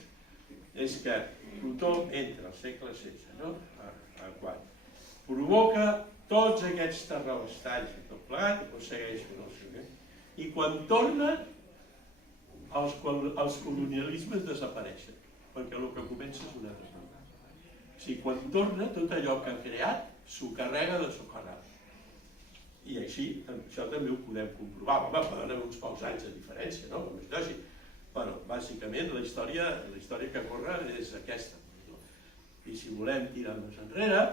és que tothom entra al segle XVI, no? A quan provoca tots aquests terrabastalls i tot plegat, ho segueix fent el seu. I quan tornen, els colonialismes desapareixen, perquè el que comença és una altra cosa. O sigui, quan torna, tot allò que ha creat s'ho carrega de socarrada. I així, això també ho podem comprovar. Home, poden haver uns pocs anys de diferència, no? Com és lògic. Però, bàsicament, la història que corre és aquesta. I si volem tirar més enrere,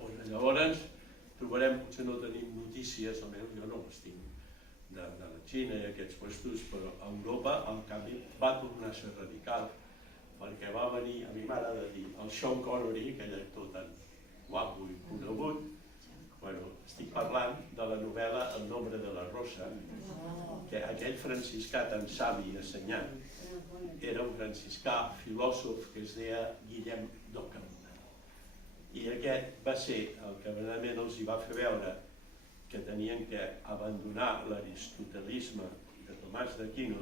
doncs llavors trobarem, potser no tenim notícies, almenys jo no les tinc, de la Xina i aquests puestos, però a Europa, en canvi, va tornar a ser radical, perquè va venir, a mi m'agrada dir, el Sean Connery, aquell actor tan guapo i conegut. Bueno, estic parlant de la novel·la El nombre de la rosa, que aquell franciscà tan savi i assenyat era un franciscà filòsof que es deia Guillem d'Ocauna. I aquest va ser el que verdaderament els hi va fer veure que tenien que abandonar l'aristotelisme de Tomàs d'Aquino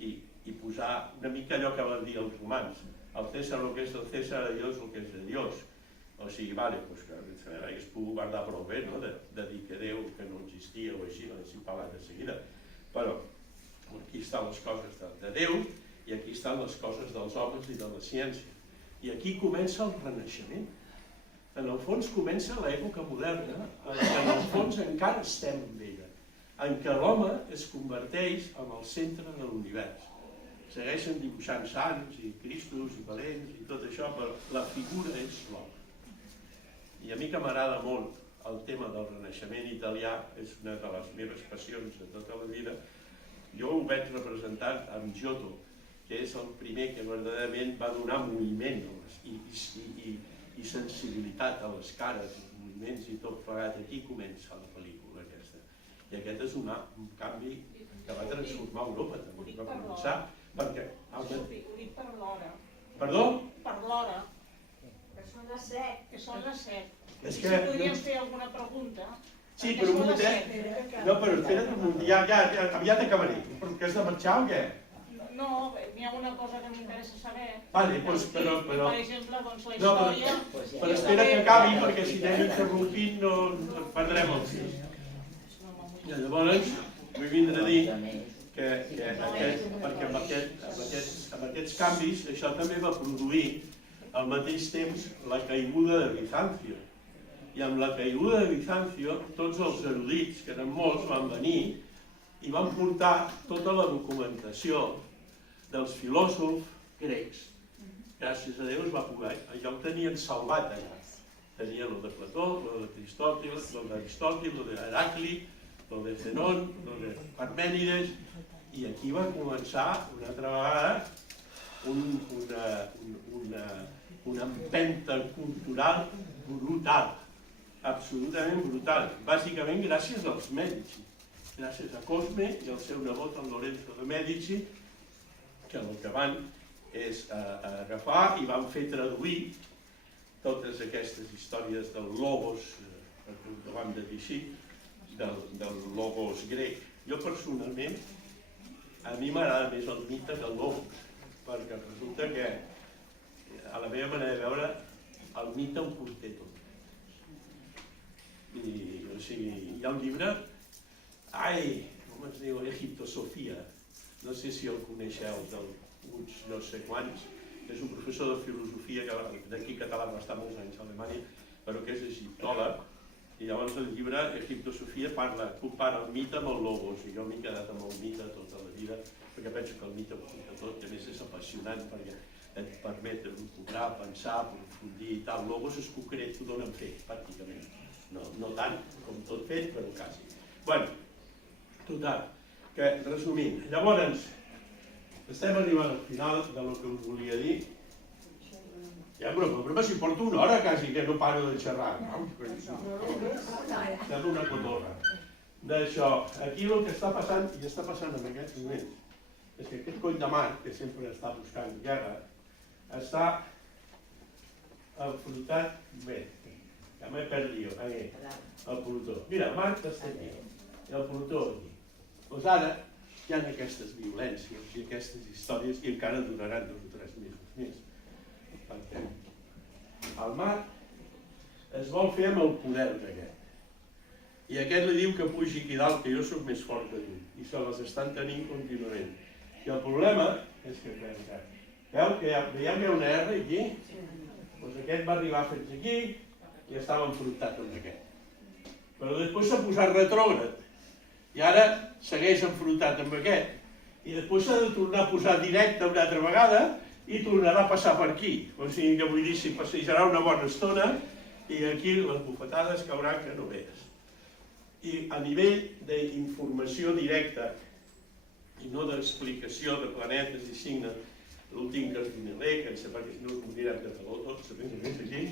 i posar una mica allò que van dir els romans, al César el que és del César, a Dios el que és de Dios. O sigui, vale, doncs que hagués pogut guardar prou bé, no?, de dir que Déu que no existia o així, l'haguéssim parlat de seguida. Però aquí estan les coses de Déu i aquí estan les coses dels homes i de la ciència. I aquí comença el Renaixement. En el fons comença l'època moderna, en el fons encara estem amb ella, en què l'home es converteix en el centre de l'univers. Segueixen dibuixant sants i cristos i valents i tot això, però la figura és l'home. I a mi que m'agrada molt el tema del Renaixement italià, és una de les meves passions de tota la vida, jo ho vaig representar amb Giotto, que és el primer que verdaderament va donar moviment i sensibilitat a les cares, els moviments i tot plegat. Aquí comença la pel·lícula aquesta. I aquest és un canvi que va transformar Europa també. Va començar perquè... Ho dic per l'hora. Perdó? Per l'hora. Que són les 7. Que són les 7. És I que... si podríem fer alguna pregunta... Sí, però un momentet... No, però espera't un moment, ja aviat acabaré. Que has de marxar o què? No, n'hi ha una cosa que m'interessa saber. Vale, doncs, però... Per exemple, doncs la No, història... però espera que acabi, perquè si anem interrompint no perdrem el fil. I llavors vull vindre a dir que amb aquests canvis això també va produir al mateix temps la caiguda de Bizancio. I amb la caiguda de Bizancio tots els erudits, que eren molts, van venir i van portar tota la documentació dels filòsofs grecs. Gràcies a Déu es va poder, allò ho tenien salvat allà. Tenien el de Plató, el d'Aristòtil, el d'Heracli, el de Zenón, el de Parmènides, i aquí va començar una altra vegada una empenta cultural brutal, absolutament brutal, bàsicament gràcies als Mèdici, gràcies a Cosme i al seu nebot, el Lorenzo de Mèdici, que el que van és agafar i van fer traduir totes aquestes històries del logos, perquè ho vam de dir així, del logos grec. Jo personalment, a mi m'agrada més el mite que el logos, perquè resulta que, a la meva manera de veure, el mite ho conté tot. O sigui, hi ha un llibre, com es diu, Egiptosofia, no sé si el coneixeu, del Puig no sé quants, és un professor de filosofia d'aquí català, va estar molts anys a Alemanya, però que és egiptòleg, i llavors el llibre Egiptosofia compara el mite amb el logos, i jo m'he quedat amb el mite tota la vida, perquè penso que el mite ho conta tot, que a més és apassionant perquè et permet elucubrar, pensar, aprofundir i tal. Logos és concret, t'ho donen fet, pràcticament. No tant com tot fet, però quasi. Bueno, total, que resumint, llavors, estem arribant al final del que us volia dir. Ja, però si porto una hora quasi que no paro de xerrar. Sembla una cotorra. D'això, aquí el que està passant, i està passant en aquests moments, és que aquest coll de mar, que sempre està buscant guerra, està enfrontat bé. Ja m'he perdut, el Plutó. Mira, Mart està aquí, i el Plutó aquí. Doncs ara hi ha aquestes violències i aquestes històries i encara duraran 2 o 3 mesos més. Perquè el mar es vol fer amb el poder d'aquest. I aquest li diu que pugi aquí dalt, que jo soc més fort que tu. I se les estan tenint contínuament. I el problema és que, veieu que hi ha una R aquí? Doncs aquest va arribar fins aquí i estava enfrontat amb aquest. Però després s'ha posat retrògrad. I ara segueix enfrontat amb aquest. I després s'ha de tornar a posar directe una altra vegada i tornarà a passar per aquí. O sigui que vull dir, s'hi passejarà una bona estona i aquí les bufetades cauran que no veus. I a nivell d'informació directa i no d'explicació de planetes i signes, l'últim que es donaré, que em sembla que si no us morirem de calor tots, a més aquí,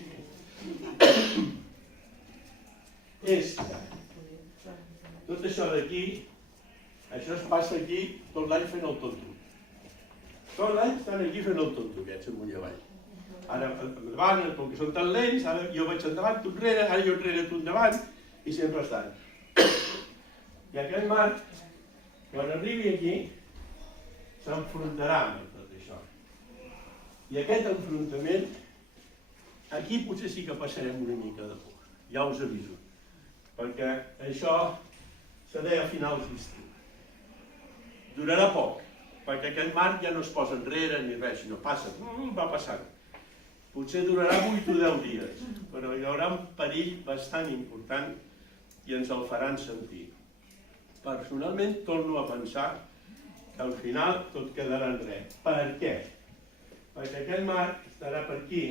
és tot això d'aquí, això es passa aquí tot l'any fent el tonto. Tot l'any estan aquí fent el tonto aquests amunt i avall. Ara endavant, com que són tan lents, ara jo vaig endavant, tu enrere, ara jo enrere, tu endavant, i sempre estan. I aquest Marc, quan arribi aquí, s'enfrontarà amb tot això. I aquest enfrontament, aquí potser sí que passarem una mica de por, ja us aviso, perquè això se deia a finals d'estiu. Durarà poc, perquè aquest Marc ja no es posa enrere ni res, sinó passa, va passant. Potser durarà 8 o 10 dies, però hi haurà un perill bastant important i ens el faran sentir. Personalment torno a pensar que al final tot quedarà en res. Per què? Perquè aquest Marc estarà per aquí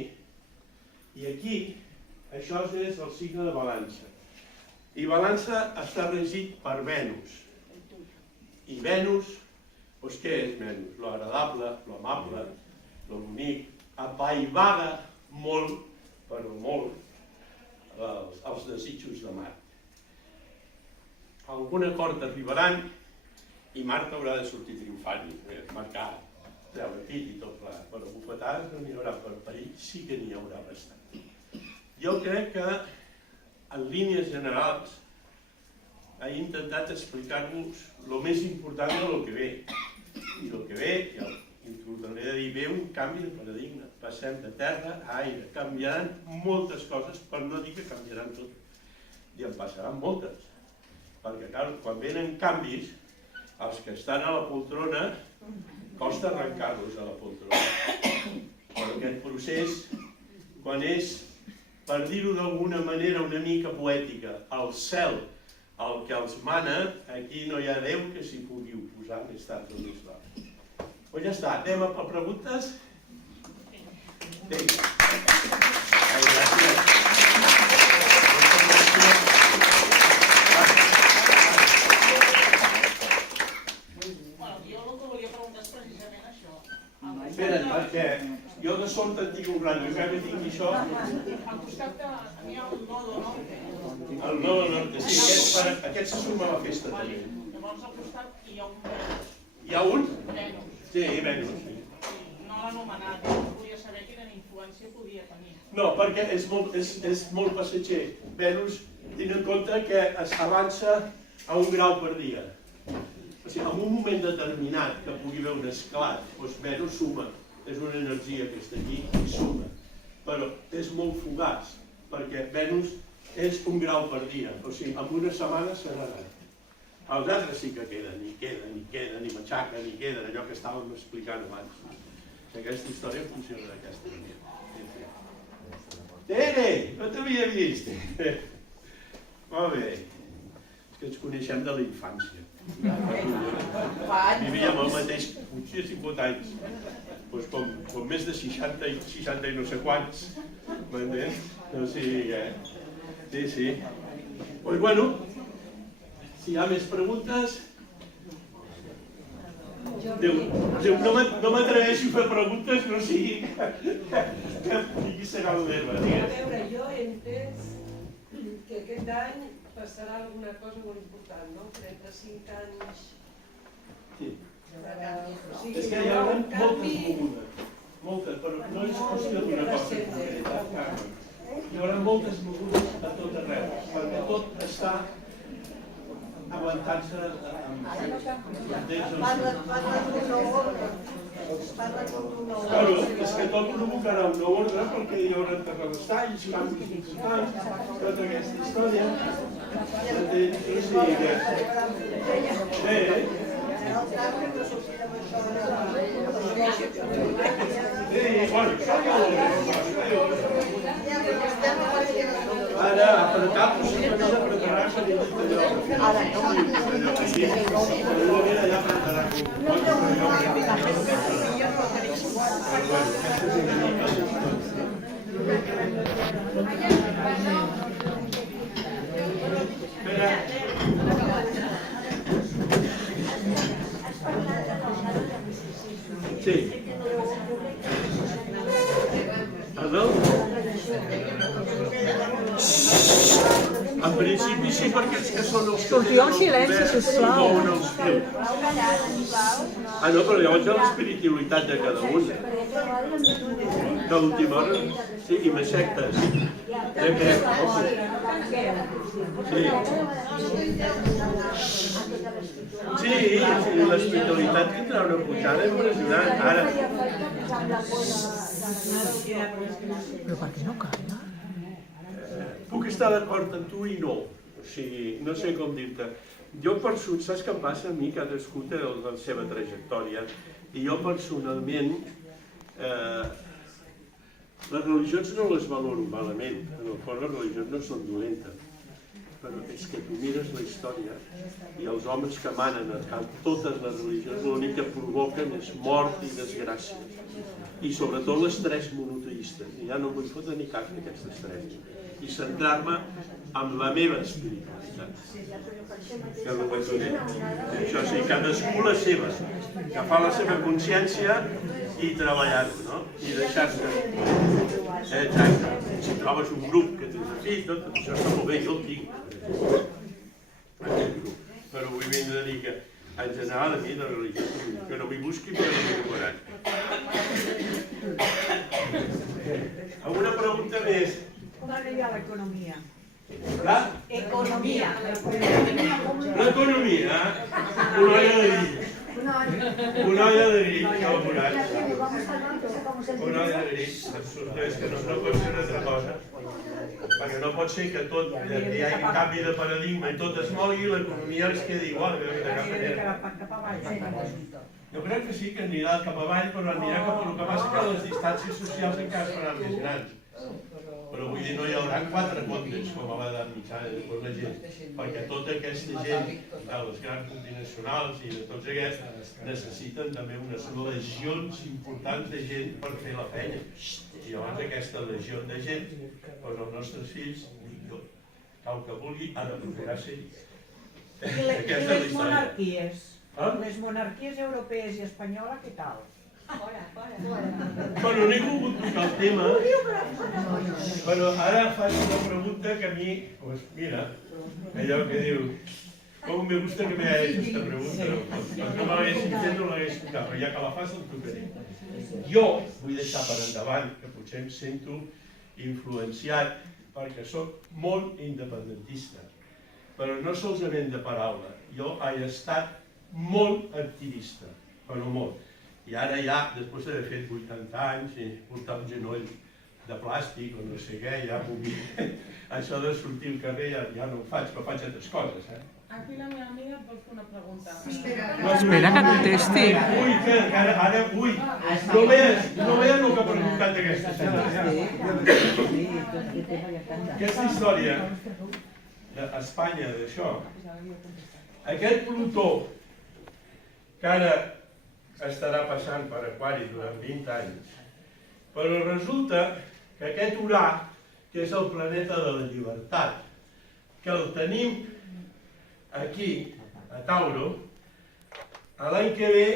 i aquí això és el signe de balança. I balança està regit per Venus. I Venus, doncs què és Venus? Lo agradable, lo amable, lo bonic, apaivaga molt, però molt, els desitjos de Mart. Algun acord arribaran i Mart haurà de sortir triomfant, marcar, treure pit i tot plegat, però bufetades no n'hi haurà, per perill sí que n'hi haurà bastant. Jo crec que, en línies generals, he intentat explicar-vos el més important del que ve. I el que ve, ja t'hauré de dir, ve un canvi de paradigma. Passem de terra a aire. Canviaran moltes coses, per no dir que canviaran tot. I en passaran moltes. Perquè, clar, quan venen canvis, els que estan a la poltrona, costa arrencar-los a la poltrona. Però aquest procés, quan és, per dir-ho d'alguna manera una mica poètica, el cel, el que els mana, aquí no hi ha Déu que s'hi pugui oposar més tard o més tard. Doncs ja està, anem a preguntes? Vinga. Gràcies. Bueno, jo el que volia preguntar és precisament això. Espera't, perquè jo de sobte et dic un gran, que tinc això. Al costat n'hi ha un nodo, no? El nodo norte, sí, aquest se suma a la festa també. Llavors al costat hi ha un Venus. Hi ha un? Venus. Sí, Venus. No l'ha anomenat, volia saber quina influència podia tenir. No, perquè és molt passatger. Venus, tenint en compte que s'avança a un grau per dia. O sigui, en un moment determinat que pugui haver un esclat, doncs Venus suma. És una energia que està aquí i suma. Però és molt fugaç, perquè Venus és un grau per dia. O sigui, en una setmana s'anarà. Els altres sí que queden, i matxaquen, i queden, allò que estàvem explicant abans. Aquesta història funciona d'aquesta manera. Tere, no t'havia vist. Molt bé. És que ens coneixem de la infància. Vivíem el mateix, potser 50 anys. Doncs com més de 60 i no sé quants. M'entens? No sigui, Sí. Doncs bueno, si hi ha més preguntes... No m'atreveixo a fer preguntes, no sigui que pugui ser el d'herba. A veure, jo he entès que aquest any passarà alguna cosa molt important, no? 35 anys... Sí. És que hi haurà moltes mogudes, moltes, però no és qüestió d'una cosa concreta. Hi haurà moltes mogudes a tot arreu, perquè tot està aguantant-se Claro, és que tot provocarà un nou ordre perquè hi haurà terrarestalls, canvis importants, tota aquesta història. Ara, apretar-vos, només apretarà-se Ara, sí. Perdó? En principi sí, perquè és que són els que Sortiu en tenen el silenci, poder sisplau. i mouen els fils. Ah, no, però llavors hi ha l'espiritualitat de cada un. Que a l'última hora, sí, i més sectes. Sí, l'espiritualitat tindrà una pujada impressionant. Ara, Però per què no calla? puc estar d'acord amb tu i no. O sigui, no sé com dir-te. Jo, saps què em passa a mi? Cadascú té la seva trajectòria. I jo personalment, les religions no les valoro malament. En el fons les religions no són dolentes. Però és que tu mires la història i els homes que manen a totes les religions l'únic que provoquen és mort i desgràcia. I sobretot les tres monoteistes. I ja no vull fotre ni cap d'aquestes tres. I centrar-me en la meva espiritualitat. Que és el que tu dius. Això sí, cadascú la seva. Agafar la seva consciència i treballar-ho, no? I deixar-se. Exacte. Si trobes un grup que tens aquí, tot això està molt bé, jo el tinc. Aquest grup. Però vull vindre a dir que en general a mi la religió que no m'hi busqui però no m'hi trobaran. Alguna pregunta més? Com arriba l'economia? La? Economia. L'economia, una olla de grills. Una olla de grills, que ho veuràs. Una olla de grills, és que no pot ser una altra cosa. Perquè no pot ser que tot, hi hagi un canvi de paradigma i tot es mogui i l'economia es quedi igual, de cap manera. Jo crec que sí que anirà cap avall, però anirà cap a el que passa que les distàncies socials encara es faran més grans. Però vull dir, no hi haurà 4 contes com a l'edat mitjana després la gent, perquè tota aquesta gent de les grans multinacionals i de tots aquests necessiten també unes legions importants de gent per fer la feina. I llavors aquesta legió de gent, doncs els nostres fills, cal que vulgui, ha de procurar ser-hi. I les monarquies? Ah? Les monarquies europees i espanyola, què tal? Bueno, no he volgut tocar el tema, però ara faig una pregunta que a mi, pues mira, allò que diu, com me gusta que me haya hecho esta pregunta, no me l'haguessin fet, no l'hagués tocat, però ja que la fas, el tocaré. Jo vull deixar per endavant, que potser em sento influenciat, perquè sóc molt independentista, però no solament de paraula, jo he estat molt activista, però molt. I ara ja, després d'haver fet 80 anys i portar un genoll de plàstic o no sé què, ja això de sortir al carrer ja no ho faig, però faig altres coses. Aquí la meva amiga vol fer una pregunta. Espera que contesti. Ui, que ara, ui, no veies el que ha preguntat aquesta senyora. Aquesta història d'Espanya, d'això, aquest Plutó que ara estarà passant per Aquari durant 20 anys, però resulta que aquest Urà, que és el planeta de la llibertat, que el tenim aquí, a Tauro, l'any que ve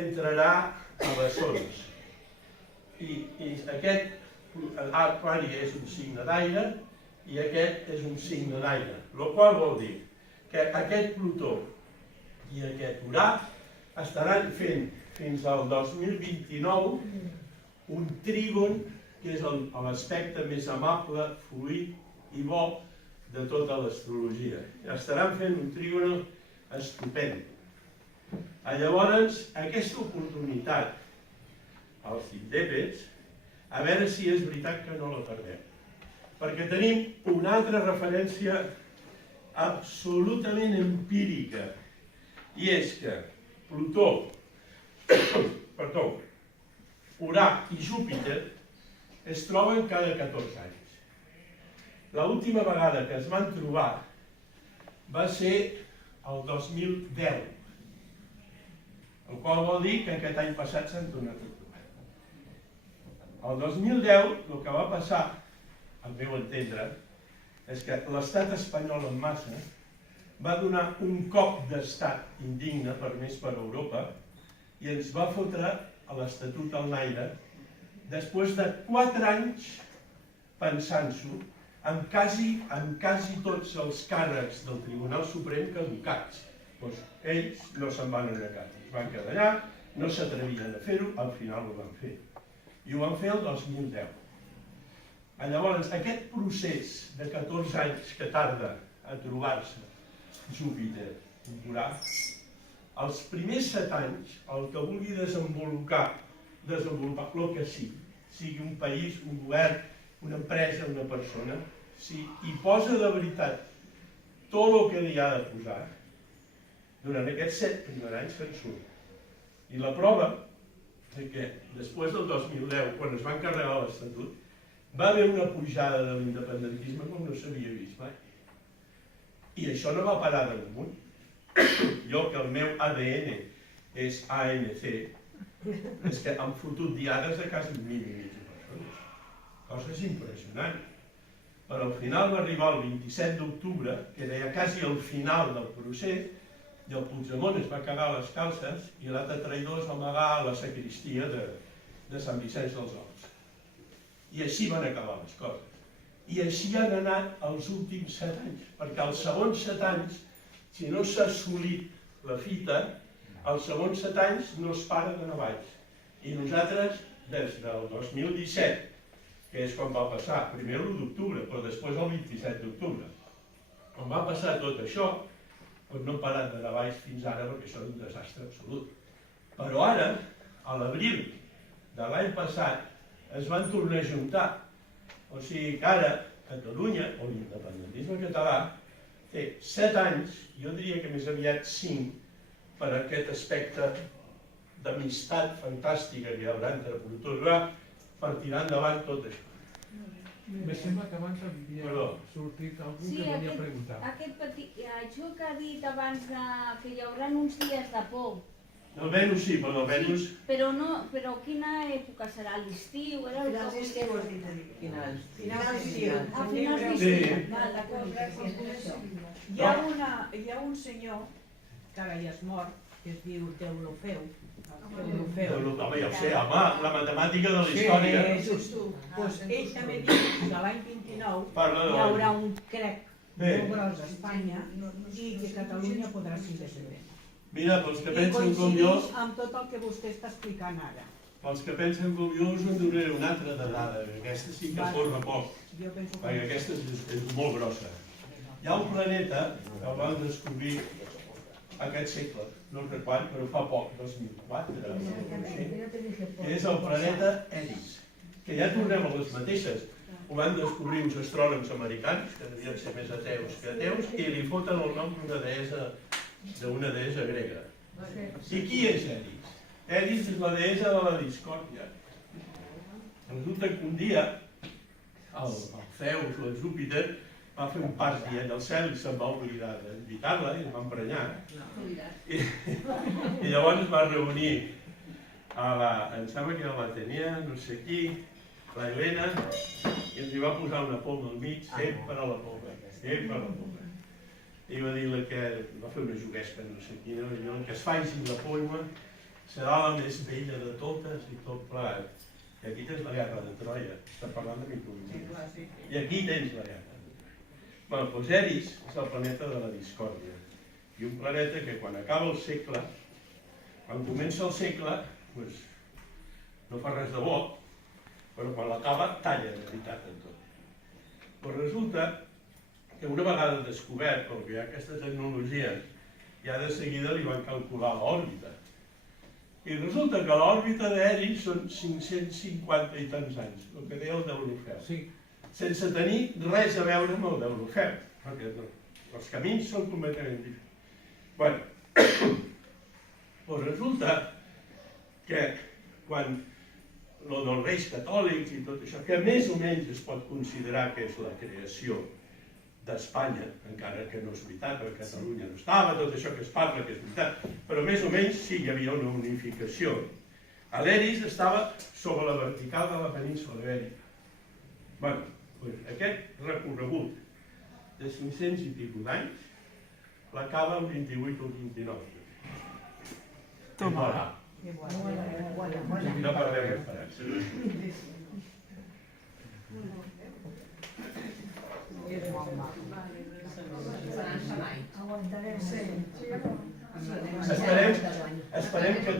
entrarà a Bessons. I aquest Aquari és un signe d'aire i aquest és un signe d'aire, el qual vol dir que aquest Plutó i aquest Urà estaran fent fins al 2029 un trígon que és l'aspecte més amable, fluid i bo de tota l'astrologia. Estaran fent un trígon estupend. Llavors, aquesta oportunitat als indèpets, a veure si és veritat que no la perdem. Perquè tenim una altra referència absolutament empírica, i és que Plutó, Urà i Júpiter es troben cada 14 anys. L'última vegada que es van trobar va ser el 2010, el qual vol dir que aquest any passat s'han tornat a trobar. El 2010 el que va passar, al meu entendre, és que l'estat espanyol en massa va donar un cop d'estat indigne, per més per Europa, i ens va fotre a l'Estatut al Naire, després de 4 anys pensant-s'ho, amb quasi tots els càrrecs del Tribunal Suprem caducats. Doncs ells no se'n van anar a casa, es van quedar allà, no s'atrevien a fer-ho, al final ho van fer. I ho van fer el 2010. Llavors, aquest procés de 14 anys que tarda a trobar-se Júpiter i Urà, els primers 7 anys, el que vulgui desenvolupar el que sigui un país, un govern, una empresa, una persona, si hi posa de veritat tot el que hi ha de posar, durant aquests 7 primers anys se'n surt. I la prova és que després del 2010, quan es va encarregar l'Estatut, va haver una pujada de l'independentisme com no s'havia vist mai. I això no va parar de damunt. Jo, que el meu ADN és ANC, és que han fotut diades de quasi 1 milió i mig de persones. Coses impressionants. Però al final va arribar el 27 d'octubre, que era ja quasi el final del procés, i el Puigdemont es va cagar a les calces i l'altre traïdor es va amagar a la sacristia de Sant Vicenç dels Horts. I així van acabar les coses. I així han anat els últims 7 anys, perquè els segons 7 anys, si no s'ha assolit la fita, els segons 7 anys no es para d'anar baix. I nosaltres, des del 2017, que és quan va passar, primer l'1 d'octubre, però després el 27 d'octubre, quan va passar tot això, doncs no hem parat d'anar baix fins ara perquè això és un desastre absolut. Però ara, a l'abril de l'any passat, es van tornar a juntar. O sigui que ara, Catalunya, o l'independentisme català, té 7 anys, jo diria que més aviat 5, per aquest aspecte d'amistat fantàstica que hi haurà entre Portugal per tirar endavant tot això. Me sembla que abans havia sortit algú que volia preguntar. Això que ha dit abans que hi haurà uns dies de por. El Venus sí, però el Venus... Però quina època serà? L'estiu? Finals d'estiu, has dit. Finals d'estiu. A finals d'estiu. Hi ha un senyor, que ara ja és mort, que es diu Deulofeu. Home, ja ho sé, home, la matemàtica de la història... Doncs ell també diu que l'any 29 hi haurà un crec molt gros a Espanya i que Catalunya podrà ser independent. Mira, pels que pensen com jo... I coincideix amb tot el que vostè està explicant ara. Pels que pensen com jo us en donaré una altra dada, que aquesta sí que forma poc, perquè aquesta és molt grossa. Hi ha un planeta que el van descobrir aquest segle, no sé quan, però fa poc, 2004, que és el planeta Eris, que ja tornem a les mateixes. Ho van descobrir uns astrònoms americans, que devien ser més ateus que ateus, i li foten el nom d'una deessa grega. I qui és Eris? Eris és la deessa de la discòrdia. Resulta que un dia el Zeus o el Júpiter va fer un party al cel i se'n va oblidar d'invitar-la i es va emprenyar. I llavors es va reunir em sembla que la tenia, no sé qui, la Helena, i ens hi va posar una poma al mig, sempre a la poma, sempre a la poma. I va dir que va fer una juguesca, no sé quina, que es faci la poma serà la més vella de totes i tot plegat. I aquí tens la guerra de Troia, està parlant de mitologia. I aquí tens la guerra. Bueno, doncs Eris és el planeta de la discòrdia. I un planeta que quan acaba el segle, quan comença el segle, doncs no fa res de bo, però quan l'acaba talla de veritat en tot. Però resulta que una vegada descobert, perquè hi ha aquesta tecnologia, ja de seguida li van calcular l'òrbita. I resulta que l'òrbita d'Eris són 550 i tants anys, el que deia el Deulofeu. Sense tenir res a veure amb el Deulofeu, perquè els camins són completament diferents. Bé, doncs resulta que quan el dels Reis Catòlics i tot això, que més o menys es pot considerar que és la creació d'Espanya, encara que no és veritat, perquè Catalunya no estava, tot això que es parla que és veritat, però més o menys sí hi havia una unificació. L'Eris estava sobre la vertical de la península ibèrica. Bé, doncs aquest recorregut de 500 i pico d'anys l'acaba el 28 o el 29. Toma. No perdem esperança.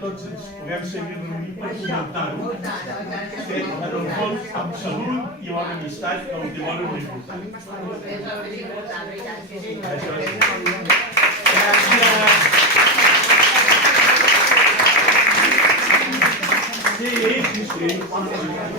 tots ens puguem seguir reunint per comentar-ho. Que en el fons, amb salut i bona amistat, que última hora és important. Això és. Gràcies. Sí, sí, sí.